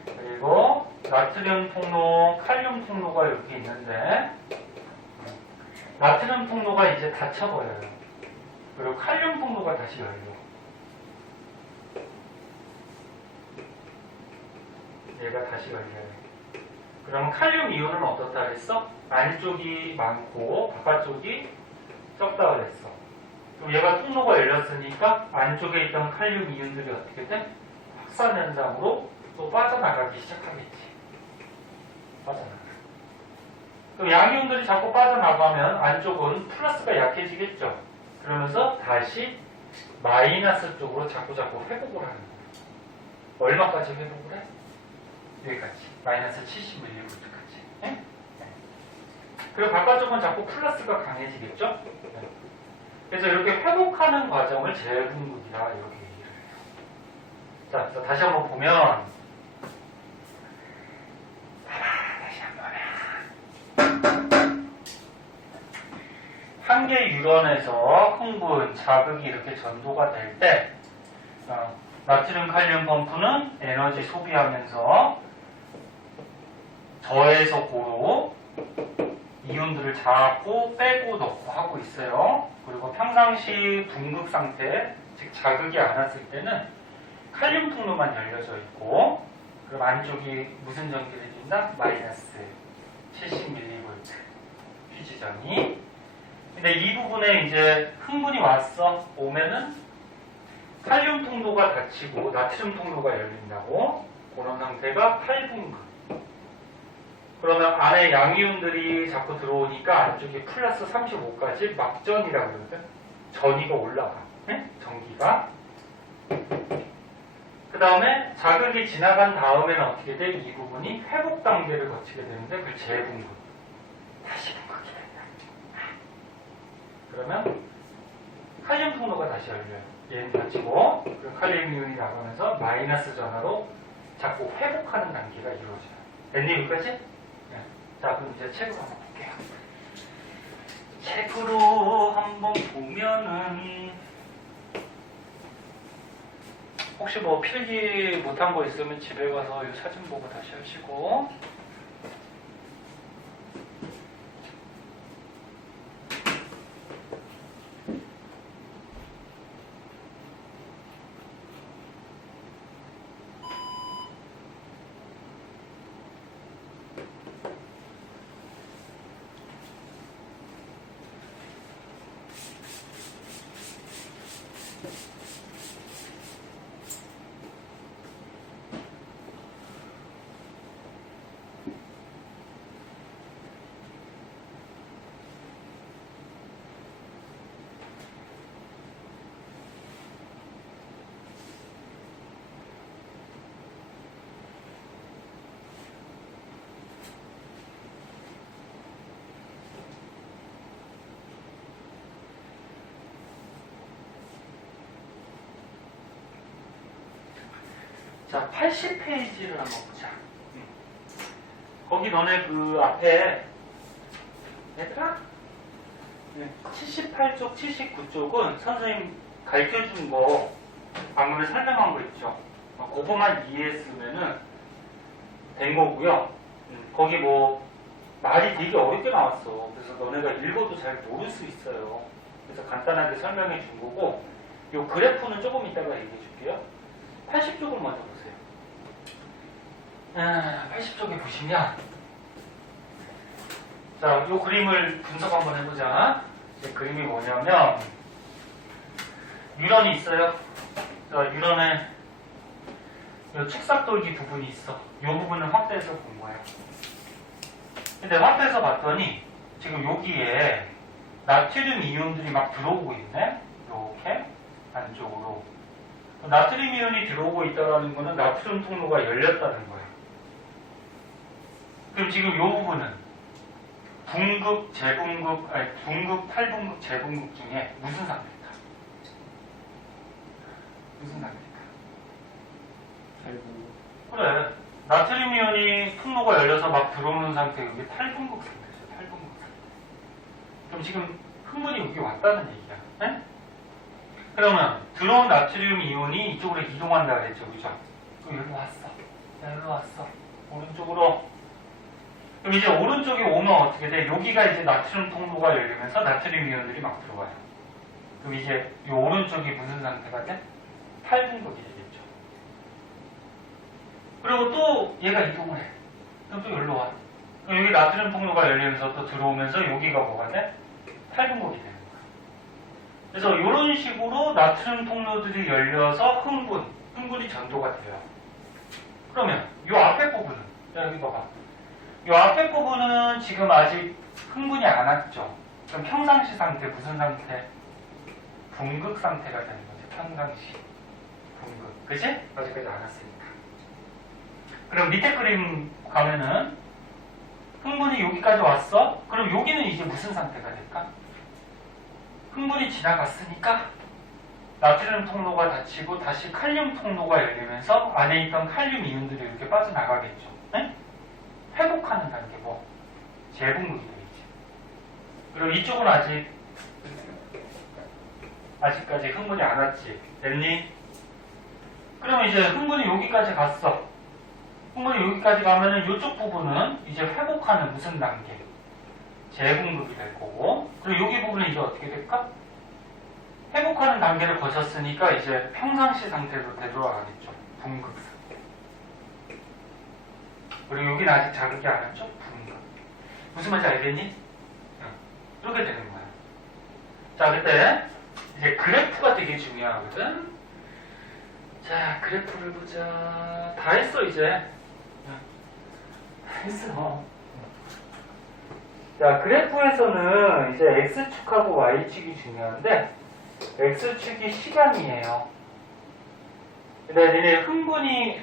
그리고 나트륨 통로, 칼륨 통로가 이렇게 있는데 나트륨 통로가 이제 닫혀버려요. 그리고 칼륨 통로가 다시 열려. 얘가 다시 열려요. 그러면 칼륨 이온은 어떻다 그랬어? 안쪽이 많고 바깥쪽이 적다 그랬어. 그럼 얘가 통로가 열렸으니까 안쪽에 있던 칼륨 이온들이 어떻게 돼? 확산 현상으로 또 빠져나가기 시작하겠지. 빠져나가. 그럼 양이온들이 자꾸 빠져나가면 안쪽은 플러스가 약해지겠죠. 그러면서 다시 마이너스 쪽으로 자꾸 회복을 하는 거예요. 얼마까지 회복을 해? 여기까지. 마이너스 70mV까지. 네? 그리고 바깥쪽은 자꾸 플러스가 강해지겠죠? 네. 그래서 이렇게 회복하는 과정을 재분극이라 이렇게 얘기를 해요. 자, 다시 한번 보면 한 개 유런에서 흥분, 자극이 이렇게 전도가 될 때 나트륨 칼륨 펌프는 에너지 소비하면서 저에서 고로 이온들을 잡고 빼고 넣고 하고 있어요. 그리고 평상시 분극 상태, 즉 자극이 안 왔을 때는 칼륨 통로만 열려져 있고 그럼 안쪽이 무슨 전기를 띈다? 마이너스 70mV 휴지전이. 근데 이 부분에 이제 흥분이 오면은 칼륨 통로가 닫히고 나트륨 통로가 열린다고. 그런 상태가 8분극. 그러면 안에 양이온들이 자꾸 들어오니까 안쪽에 플러스 35까지 막전이라고 그러거든. 전위가 올라가. 네? 전기가. 그 다음에 자극이 지나간 다음에는 어떻게 돼? 이 부분이 회복 단계를 거치게 되는데 그걸 재분극. 다시 분극이 된다. 그러면 칼륨 통로가 다시 열려요. 얘는 닫히고 그리고 칼륨 이온이 나가면서 마이너스 전하로 자꾸 회복하는 단계가 이루어져요. 됐니 여기까지? 네. 자, 그럼 이제 책으로 한번 볼게요. 책으로 한번 보면은 혹시 뭐 필기 못한 거 있으면 집에 가서 이 사진 보고 다시 하시고. 자, 80페이지를 한번 보자. 거기 너네 그 앞에 얘들아? 78쪽, 79쪽은 선생님 가르쳐준 거 방금 설명한 거 있죠? 그거만 이해했으면은 된 거고요. 거기 뭐 말이 되게 어렵게 나왔어. 그래서 너네가 읽어도 잘 모를 수 있어요. 그래서 간단하게 설명해 준 거고 요 그래프는 조금 이따가 얘기해 줄게요. 80쪽을 먼저 보세요. 80쪽에 보시면 자, 이 그림을 분석 한번 해보자. 이 그림이 뭐냐면 유런이 있어요. 자, 유런에 이 축삭돌기 부분이 있어. 이 부분을 확대해서 본 거예요. 근데 확대해서 봤더니 지금 여기에 나트륨 이온들이 막 들어오고 있네. 이렇게 안쪽으로. 나트륨 이온이 들어오고 있다는 거는 나트륨 통로가 열렸다는 거예요. 그럼 지금 이 부분은 붕극, 재붕극, 아니 붕극, 탈붕극, 재붕극 중에 무슨 상태일까? 무슨 상태일까? 탈붕극. 그래. 나트륨 이온이 통로가 열려서 막 들어오는 상태, 이게 탈붕극 상태죠. 탈붕극 상태. 그럼 지금 흥분이 여기 왔다는 얘기야. 네? 그러면 들어온 나트륨 이온이 이쪽으로 이동한다 그랬죠. 그죠? 여기로 왔어. 여기로 왔어. 오른쪽으로. 그럼 이제 오른쪽에 오면 어떻게 돼? 여기가 이제 나트륨 통로가 열리면서 나트륨 이온들이 막 들어와요. 그럼 이제 이 오른쪽이 무슨 상태가 돼? 탈분극이 되겠죠. 그리고 또 얘가 이동을 해. 그럼 또 여기로 와. 그럼 여기 나트륨 통로가 열리면서 또 들어오면서 여기가 뭐가 돼? 탈분극이 되는 거야. 그래서 이런 식으로 나트륨 통로들이 열려서 흥분이 전도가 돼요. 그러면 이 앞에 부분은, 여기 봐봐. 이 앞에 부분은 지금 아직 흥분이 안 왔죠. 그럼 평상시 상태, 무슨 상태? 붕극 상태가 되는 거죠. 평상시. 붕극. 그치? 아직까지 안 왔으니까. 그럼 밑에 그림 가면은 흥분이 여기까지 왔어? 그럼 여기는 이제 무슨 상태가 될까? 흥분이 지나갔으니까 나트륨 통로가 닫히고 다시 칼륨 통로가 열리면서 안에 있던 칼륨 이온들이 이렇게 빠져나가겠죠. 네? 회복하는 단계, 뭐 재분극이 되겠지. 그리고 이쪽은 아직까지 흥분이 안 왔지. 됐니? 그러면 이제 흥분이 여기까지 갔어. 흥분이 여기까지 가면은 이쪽 부분은 이제 회복하는 무슨 단계? 재분극이 될 거고. 그리고 여기 부분은 이제 어떻게 될까? 회복하는 단계를 거쳤으니까 이제 평상시 상태로 되돌아가겠죠. 붕극 상태. 그리고 여기는 아직 자극이 안 왔죠? 붕극. 무슨 말인지 알겠니? 이렇게 되는 거야. 자, 그때 이제 그래프가 되게 중요하거든. 자, 그래프를 보자. 다 했어, 이제. 다 했어. 자, 그래프에서는 이제 X축하고 Y축이 중요한데, X축이 시간이에요. 근데 얘네 흥분이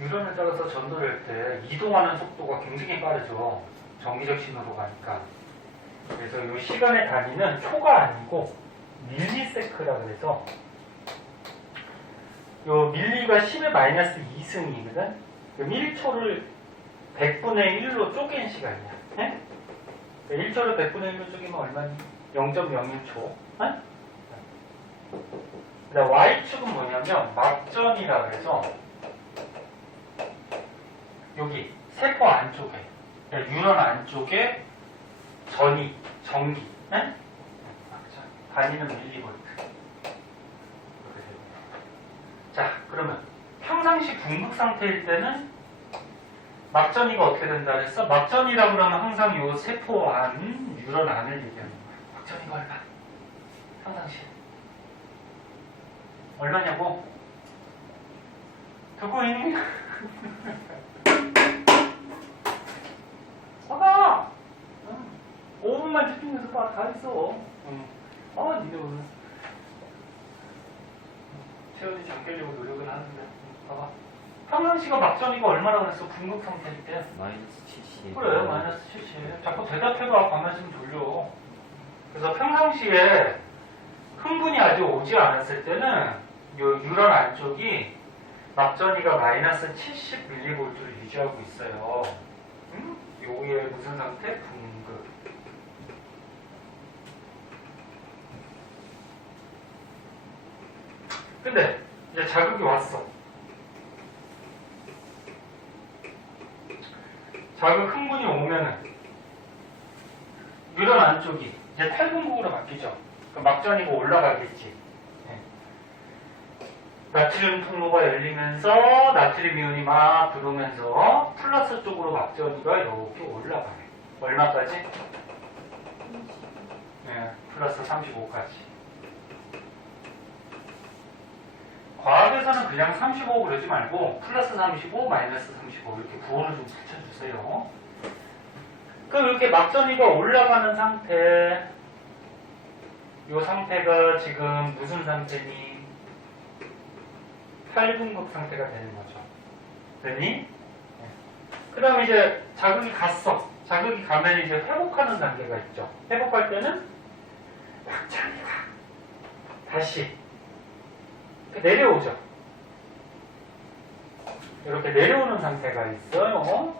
유런에 따라서 전도를 할 때 이동하는 속도가 굉장히 빠르죠. 정기적 신호로 가니까. 그래서 이 시간의 단위는 초가 아니고 밀리세크라 그래서 요 밀리가 10의 마이너스 2승이거든. 1초를 100분의 1로 쪼갠 시간이야. 네? 1초를 100분의 1로 쪼개면 얼마니? 0.01초. 네? 그다음 Y축은 뭐냐면 막전이라 그래서 여기 세포 안쪽에 유런 안쪽에 전기, 네? 막전. 단위는 밀리볼트. 자, 그러면 평상시 붕극 상태일 때는 막전이가 어떻게 된다 그랬어? 막전이라고 그러면 항상 요 세포 안, 유런 안을 얘기하는 거야. 막전이가 얼마? 평상시. 얼마냐고? 듣고 있니? 봐봐! 5분만 집중해서 봐. 다 했어. 니네 오늘. 채연이 장 깨려고 노력은 하는데. 봐봐. 평상시가 막전이가 얼마나 그랬어? 붕극 상태일 때. 마이너스 70. 그래, 마이너스 70. 자꾸 대답해봐. 가만히 좀 돌려. 그래서 평상시에 흥분이 아직 오지 않았을 때는 요 유런 안쪽이 막전이가 마이너스 70mV를 유지하고 있어요. 요게 무슨 상태? 붕극. 근데 이제 자극이 왔어. 자극 흥분이 오면은 유런 안쪽이 이제 탈분극으로 바뀌죠. 그럼 막전이고 올라가겠지. 네. 나트륨 통로가 열리면서 나트륨 이온이 막 들어오면서 플러스 쪽으로 막전이가 이렇게 올라가요. 얼마까지? 네, 플러스 35까지. 과학에서는 그냥 35 그러지 말고 플러스 35, 마이너스 35 이렇게 구호를 좀 붙여주세요. 그럼 이렇게 막전이가 올라가는 상태, 이 상태가 지금 무슨 상태니? 탈분급 상태가 되는 거죠. 됐니? 네. 그 다음에 이제 자극이 갔어. 자극이 가면 이제 회복하는 단계가 있죠. 회복할 때는 막전이가 다시 내려오죠. 이렇게 내려오는 상태가 있어요.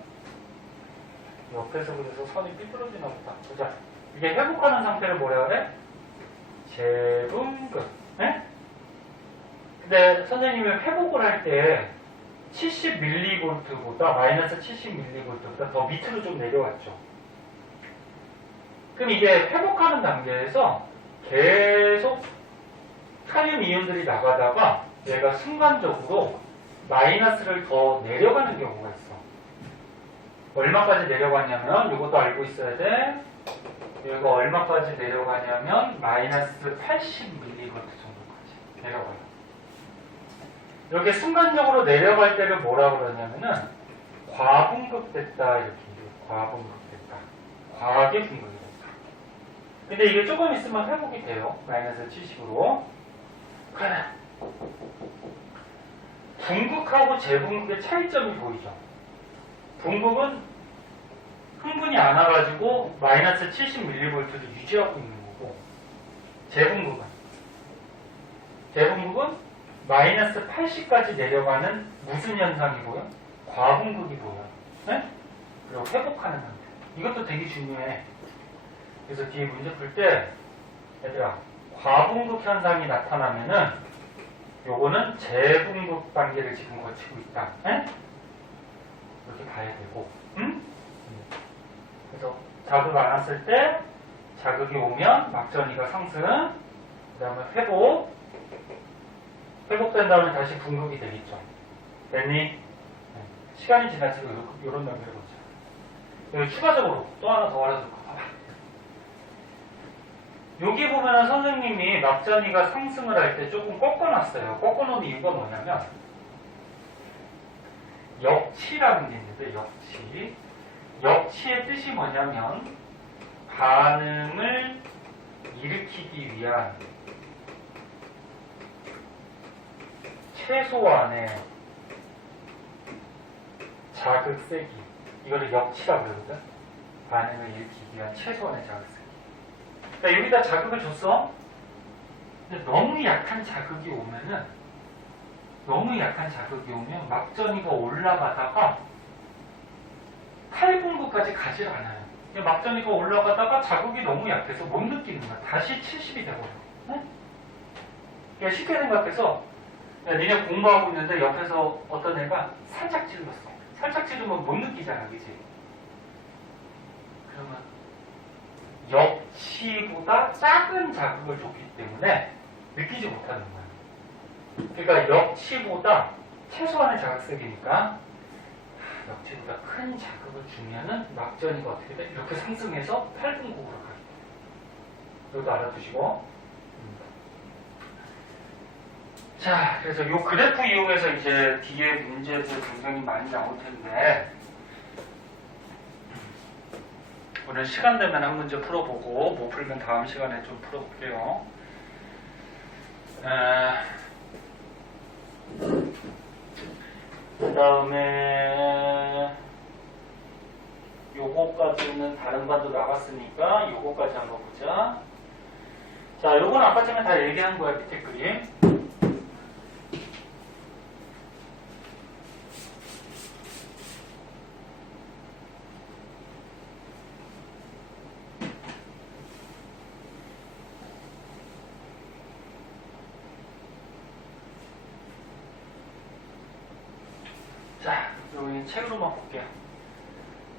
옆에서 그래서 선이 삐뚤어지나 보다. 보자. 이게 회복하는 상태를 뭐라 그래? 재분급. 네? 근데 선생님이 회복을 할 때 70mV보다 마이너스 70mV보다 더 밑으로 좀 내려왔죠. 그럼 이게 회복하는 단계에서 계속 칼륨 이온들이 나가다가 얘가 순간적으로 마이너스를 더 내려가는 경우가 있어. 얼마까지 내려가냐면 이것도 알고 있어야 돼. 얘가 얼마까지 내려가냐면 마이너스 80mV 정도까지 내려가요. 이렇게 순간적으로 내려갈 때를 뭐라고 그러냐면은 과분급됐다 이렇게 과분급됐다. 과하게 분급이 됐다. 근데 이게 조금 있으면 회복이 돼요. 마이너스 70으로. 그래. 분극하고 재분극의 차이점이 보이죠. 분극은 흥분이 안 와가지고 마이너스 70mV를 유지하고 있는 거고, 재분극은 마이너스 80까지 내려가는 무슨 현상이 보여? 과분극이 보여. 네? 그리고 회복하는 상태. 이것도 되게 중요해. 그래서 뒤에 문제 풀 때 얘들아 과분극 현상이 나타나면은 요거는 재분극 단계를 지금 거치고 있다. 네? 이렇게 봐야 되고, 응? 그래서 자극 안 왔을 때 자극이 오면 막전이가 상승, 그 다음에 회복된 다음에 다시 분극이 되겠죠. 됐니? 네. 시간이 지나치고 이런 단계를 보자. 그리고 추가적으로 또 하나 더 알아둘 거 봐봐. 여기 보면은 선생님이 막전이가 상승을 할 때 조금 꺾어놨어요. 꺾어놓은 이유가 뭐냐면 역치라는 게 있는데 역치의 뜻이 뭐냐면 반응을 일으키기 위한 최소한의 자극 세기, 이거를 역치라고 그러거든. 반응을 일으키기 위한 최소한의 자극 세기. 그러니까 여기다 자극을 줬어. 근데 너무 약한 자극이 오면 막전이가 올라가다가 탈분구까지 가질 않아요. 막전이가 올라가다가 자극이 너무 약해서 못 느끼는 거야. 다시 70이 돼버려. 네? 그러니까 쉽게 생각해서 야, 니네 공부하고 있는데 옆에서 어떤 애가 살짝 찔렀어. 살짝 찌르면 못 느끼잖아, 그치? 그러면 역치보다 작은 자극을 줬기 때문에 느끼지 못하는 거야. 그러니까 역치보다 최소한의 자극색이니까 역치보다 큰 자극을 주면은 막전이가 어떻게 돼? 이렇게 상승해서 8분곡으로 가게 돼. 이것도 알아두시고. 자, 그래서 이 그래프 이용해서 이제 뒤에 문제들 굉장히 많이 나올 텐데, 오늘 시간 되면 한 문제 풀어보고, 못 풀면 다음 시간에 좀 풀어볼게요. 그 다음에, 요거까지는 다른 반도 나갔으니까, 요거까지 한번 보자. 자, 요건 아까쯤에 다 얘기한 거야, 밑에 그림. 자, 여기 책으로만 볼게요.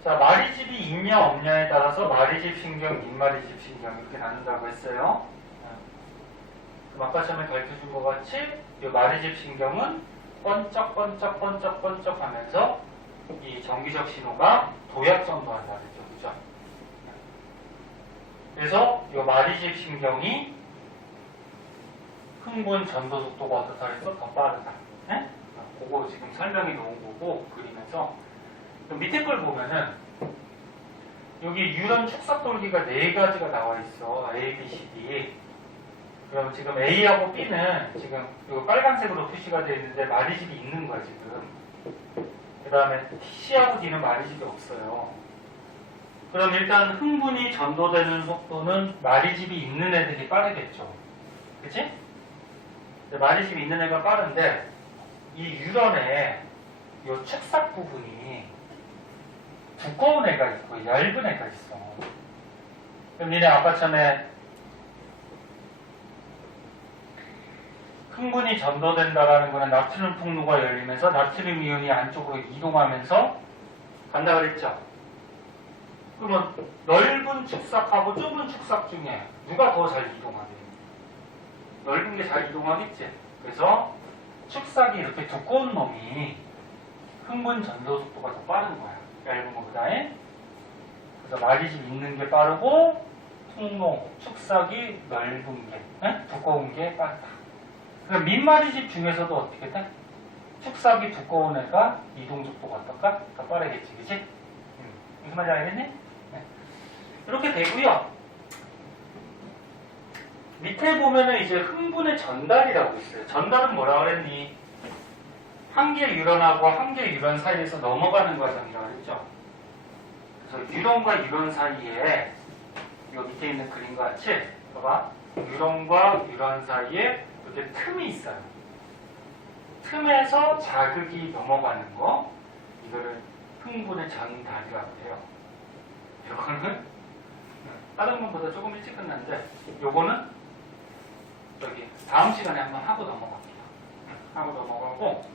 자, 마리집이 있냐 없냐에 따라서 마리집 신경, 인마리집 신경 이렇게 나눈다고 했어요. 그럼 아까 전에 가르쳐준 것 같이 이 마리집 신경은 번쩍번쩍 하면서 이 전기적 신호가 도약 전도한다 그랬죠. 그죠? 그래서 이 마리집 신경이 흥분 전도 속도가 어떻다 그래서 더 빠르다. 네? 그거 지금 설명해 놓은 거고 그리면서 밑에 걸 보면은 여기 유런 축삭 돌기가 4가지가 나와 있어. A, B, C, D. 그럼 지금 A하고 B는 지금 이거 빨간색으로 표시가 되어 있는데 마리집이 있는 거야 지금. 그 다음에 C하고 D는 마리집이 없어요. 그럼 일단 흥분이 전도되는 속도는 마리집이 있는 애들이 빠르겠죠. 그치? 마리집이 있는 애가 빠른데 이 유런의 이 축삭 부분이 두꺼운 애가 있고 얇은 애가 있어. 그럼 니네 아까 전에 흥분이 전도된다라는 거는 나트륨 통로가 열리면서 나트륨 이온이 안쪽으로 이동하면서 간다 그랬죠? 그러면 넓은 축삭하고 좁은 축삭 중에 누가 더 잘 이동하게? 넓은 게 잘 이동하겠지? 그래서 축삭이 이렇게 두꺼운 놈이 흥분 전도 속도가 더 빠른 거야. 얇은 거보다에. 그래서 마리집 있는 게 빠르고 통로, 축삭이 넓은 게, 두꺼운 게 빠르다. 그럼 민마리집 중에서도 어떻게 돼? 축삭이 두꺼운 애가 이동 속도가 어떨까? 더 빠르겠지, 그치? 무슨 말인지 알겠니? 네. 이렇게 되고요. 밑에 보면은 이제 흥분의 전달이라고 있어요. 전달은 뭐라 그랬니? 한 개 유런하고 한 개 유런 사이에서 넘어가는 과정이라고 했죠. 그래서 유런과 유런 사이에 이 밑에 있는 그림과 같이 봐봐. 유런과 유런 사이에 이렇게 틈이 있어요. 틈에서 자극이 넘어가는 거, 이거를 흥분의 전달이라고 해요. 이거는 다른 것보다 조금 일찍 끝났는데, 요거는 여기 다음 시간에 한번 하고 넘어갈게요. 하고 넘어가고,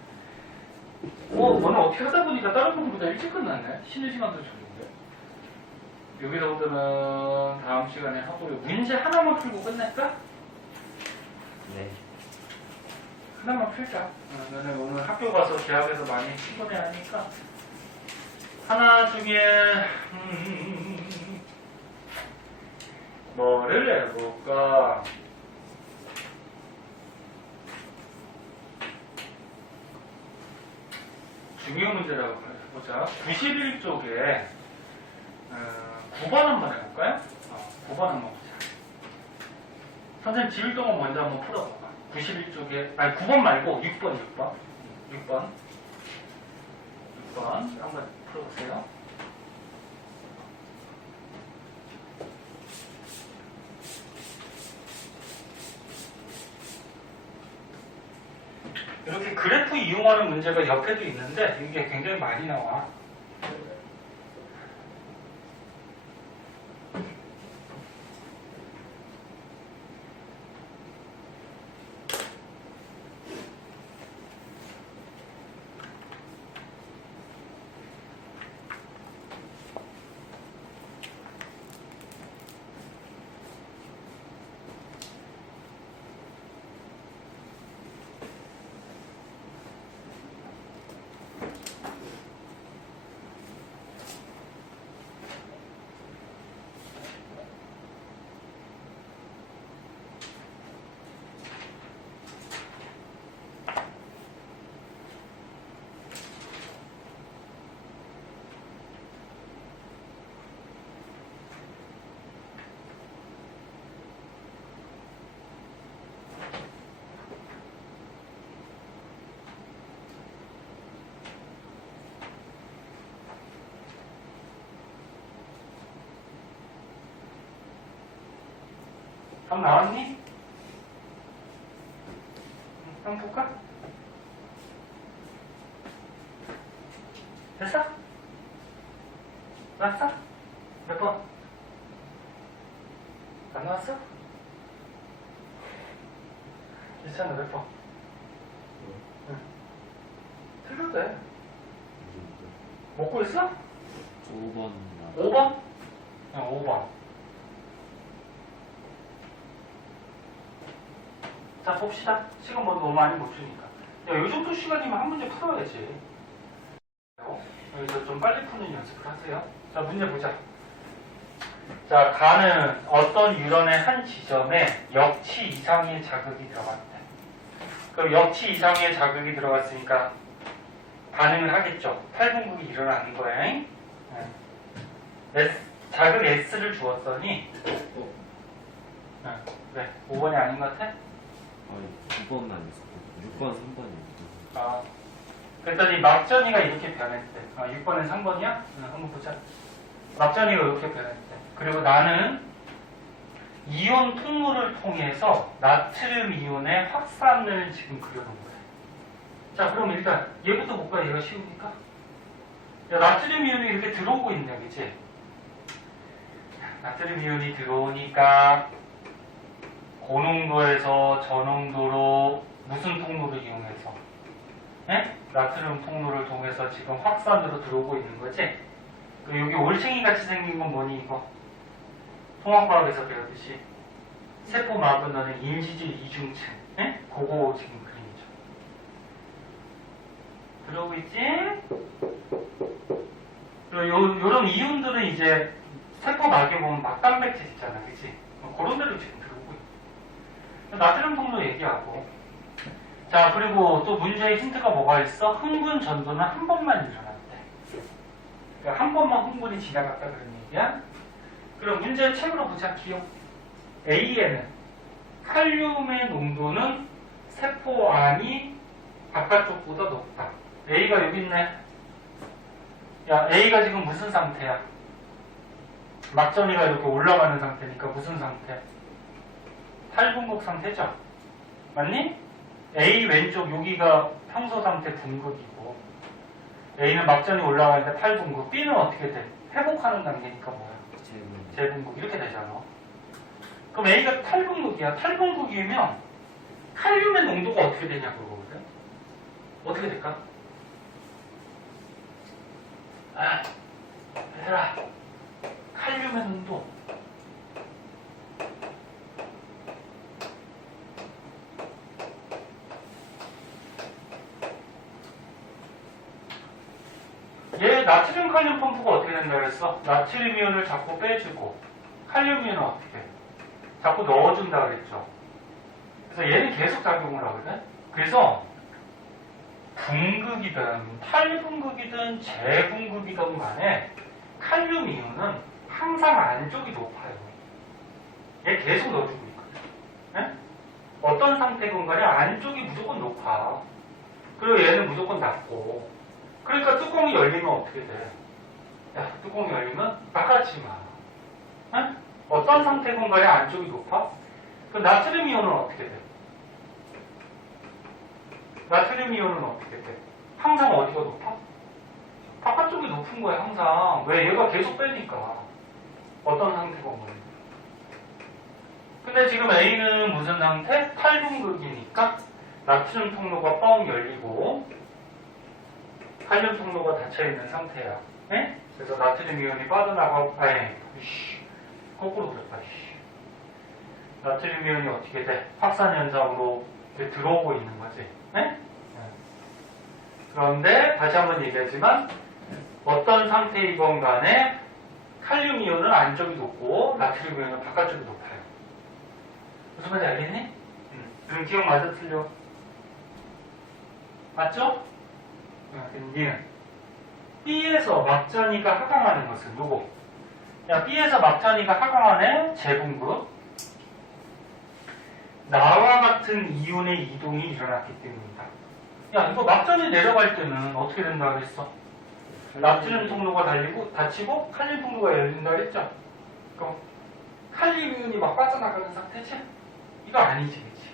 너는 어떻게 하다 보니까 다른 것보다 일찍 끝났네. 쉬는 시간도 줬는데. 여기서부터는 다음 시간에 하고, 문제 하나만 풀고 끝낼까? 네. 하나만 풀자. 너는 오늘 학교 가서 대학에서 많이 피곤해 하니까 하나 중에 뭐를 해볼까? 중요 문제라고 해보자. 91쪽에 9번 한번 해볼까요? 9번 한번 보자. 선생님 지울 동안 먼저 한번 풀어봐. 91쪽에, 아니 9번 말고 6번 한번 풀어보세요. 이렇게 그래프 이용하는 문제가 옆에도 있는데 이게 굉장히 많이 나와. 답 나왔니? 한번 볼까? 됐어? 나왔어? 몇 번? 안 나왔어? 괜찮아, 몇 번? 응. 틀려도 돼. 먹고 있어? 5번. 5번? 응, 5번. 자, 봅시다. 시간 뭐 너무 많이 못 주니까. 야, 이 정도 시간이면 한 문제 풀어야지. 여기서 좀 빨리 푸는 연습을 하세요. 자, 문제 보자. 자, 가는 어떤 유런의 한 지점에 역치 이상의 자극이 들어갔대. 그럼 역치 이상의 자극이 들어갔으니까 반응을 하겠죠. 팔분극이 일어나는 거야. 자극 S를 주었더니 왜? 5번이 아닌 것 같아? 2번만 있었고 6번, 3번이요. 아, 그랬더니 막전이가 이렇게 변했대. 6번은 3번이야? 한번 보자. 막전이가 이렇게 변했대. 그리고 나는 이온 통로를 통해서 나트륨 이온의 확산을 지금 그려놓은 거야. 자, 그럼 일단 얘부터 볼까? 얘가 쉬우니까. 야, 나트륨 이온이 이렇게 들어오고 있네, 그치? 나트륨 이온이 들어오니까 고농도에서 저농도로 무슨 통로를 이용해서? 네? 나트륨 통로를 통해서 지금 확산으로 들어오고 있는 거지? 그리고 여기 올챙이 같이 생긴 건 뭐니, 이거? 통합과학에서 배웠듯이 세포막은 너는 인지질 이중층. 네? 그거 지금 그림이죠. 들어오고 있지? 그리고 요런 이온들은 이제 세포막에 보면 막단백질 있잖아, 그치? 그런 데로 지금 들어오고 있어. 나트륨 통로 얘기하고. 자, 그리고 또 문제의 힌트가 뭐가 있어? 흥분 전도는 한 번만 일어났대. 그러니까 한 번만 흥분이 지나갔다 그런 얘기야. 그럼 문제 책으로 보자, 기억. A에는 칼륨의 농도는 세포 안이 바깥쪽보다 높다. A가 여기 있네. 야, A가 지금 무슨 상태야? 막전이가 이렇게 올라가는 상태니까 무슨 상태? 탈분극 상태죠? 맞니? A 왼쪽 여기가 평소 상태 분극이고 A는 막전이 올라가니까 탈분극. B는 어떻게 돼? 회복하는 단계니까 뭐야? 재분극. 이렇게 되잖아. 그럼 A가 탈분극이야. 탈분극이면 칼륨의 농도가 어떻게 되냐 그거거든. 어떻게 될까? 얘들아, 칼륨의 농도 얘 나트륨 칼륨 펌프가 어떻게 된다 그랬어? 나트륨 이온을 자꾸 빼주고 칼륨 이온은 어떻게 해? 자꾸 넣어준다 그랬죠. 그래서 얘는 계속 작용을 하거든. 그래서 분극이든 탈분극이든 재분극이든 간에 칼륨 이온은 항상 안쪽이 높아요. 얘 계속 넣어주고 있거든. 네? 어떤 상태건 간에 안쪽이 무조건 높아. 그리고 얘는 무조건 낮고. 그러니까 뚜껑이 열리면 어떻게 돼? 야, 뚜껑이 열리면 나가지 마. 네? 어떤 상태건 간에 안쪽이 높아? 그럼 나트륨 이온은 어떻게 돼? 나트륨 이온은 어떻게 돼? 항상 어디가 높아? 바깥쪽이 높은 거야, 항상. 왜? 얘가 계속 빼니까. 어떤 상태건 간에. 근데 지금 A는 무슨 상태? 탈분극이니까 나트륨 통로가 뻥 열리고 칼륨 통로가 닫혀있는 상태야. 네? 그래서 나트륨 이온이 빠져나가고, 거꾸로 그랬다. 나트륨 이온이 어떻게 돼? 확산 현상으로 들어오고 있는 거지. 네? 그런데 다시 한번 얘기하지만 어떤 상태이건 간에 칼륨 이온은 안쪽이 높고 나트륨 이온은 바깥쪽이 높아요. 무슨 말인지 알겠니? 그럼 기억 맞아 틀려? 맞죠? 얘는 B에서 막전이가 하강하는 것은 누구? 야, B에서 막전이가 하강하는 재분극 나와 같은 이온의 이동이 일어났기 때문이다. 야, 이거 막전이 내려갈 때는 어떻게 된다 그랬어? 나트륨 통로가 닫히고 칼륨 통로가 열린다 그랬죠? 그럼 칼륨 이온이 막 빠져나가는 상태지? 이거 아니지, 그치?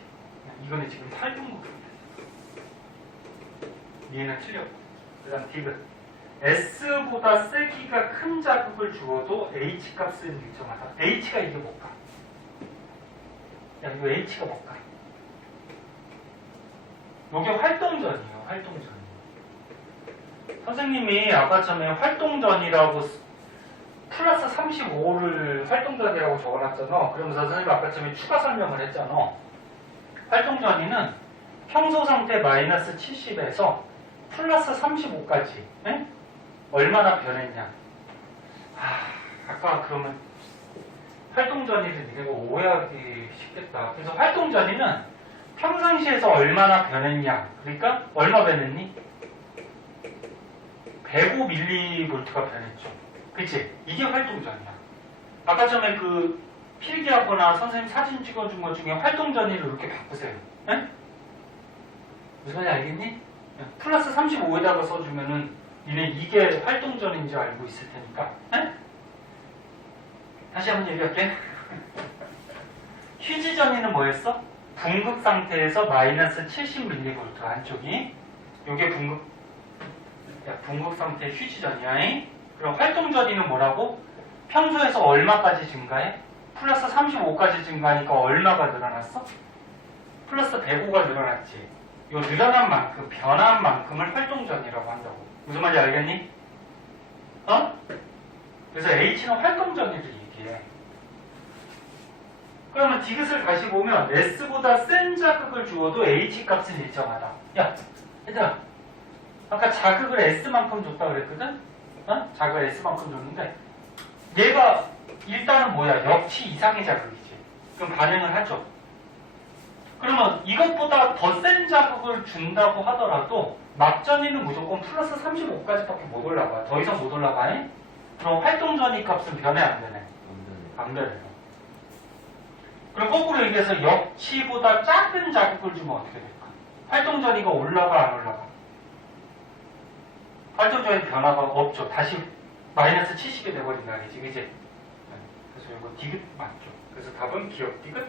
이거는 지금 탈분극입니다. 얘는 틀렸고. 그 다음 디귿. S보다 세기가 큰 자극을 주어도 H 값은 일정하다. H가 이게 뭘까? 야, 이거 H가 뭘까? 이게 활동전이에요, 활동전. 선생님이 아까 전에 활동전이라고 플러스 35를 활동전이라고 적어놨잖아. 그러면서 선생님이 아까 전에 추가 설명을 했잖아. 활동 전위는 평소 상태 마이너스 70에서 플러스 35까지 얼마나 변했냐. 아까 그러면 활동 전위를 이거 오해하기 쉽겠다. 그래서 활동 전위는 평상시에서 얼마나 변했냐. 그러니까 얼마 변했니? 105mV가 변했죠. 그치? 이게 활동 전이야. 아까 전에 그 필기하거나 선생님 사진 찍어준 것 중에 활동 전위를 이렇게 바꾸세요. 에? 무슨 말인지 알겠니? 플러스 35에다가 써주면은 니네 이게 활동 전인지 알고 있을 테니까. 에? 다시 한번 얘기할게. 휴지 전위는 뭐였어? 분극 상태에서 마이너스 70mV 안쪽이. 요게 분극 상태 휴지 전이야. 그럼 활동 전위는 뭐라고? 평소에서 얼마까지 증가해? 플러스 35까지 증가하니까 얼마가 늘어났어? 플러스 105가 늘어났지. 요 늘어난 만큼, 변한 만큼을 활동 전이라고 한다고. 무슨 말인지 알겠니? 그래서 H는 활동 전이를 얘기해. 그러면 디귿을 다시 보면 S보다 센 자극을 주어도 H 값은 일정하다. 야, 얘들아. 아까 자극을 S만큼 줬다 그랬거든? 자극을 S만큼 줬는데 얘가 일단은 뭐야? 역치 이상의 자극이지. 그럼 반응을 하죠. 그러면 이것보다 더 센 자극을 준다고 하더라도 막전위는 무조건 플러스 35까지밖에 못 올라가. 더 이상 못 올라가. 그럼 활동 전위 값은 변해 안 되네? 안 되네. 그럼 거꾸로 얘기해서 역치보다 작은 자극을 주면 어떻게 될까? 활동 전위가 올라가 안 올라가? 활동 전위 변화가 없죠. 다시 마이너스 70이 돼버린다 말이지. 그치? 그래서 이거 디귿 맞죠. 그래서 답은 기억 디귿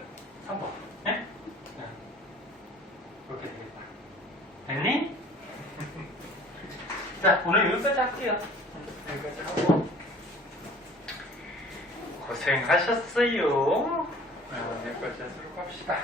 3번. 네? 그렇게 되겠다. 됐니? 자, 오늘 여기까지 할게요. 여기까지 하고. 고생하셨어요. 여기까지 하도록 합시다.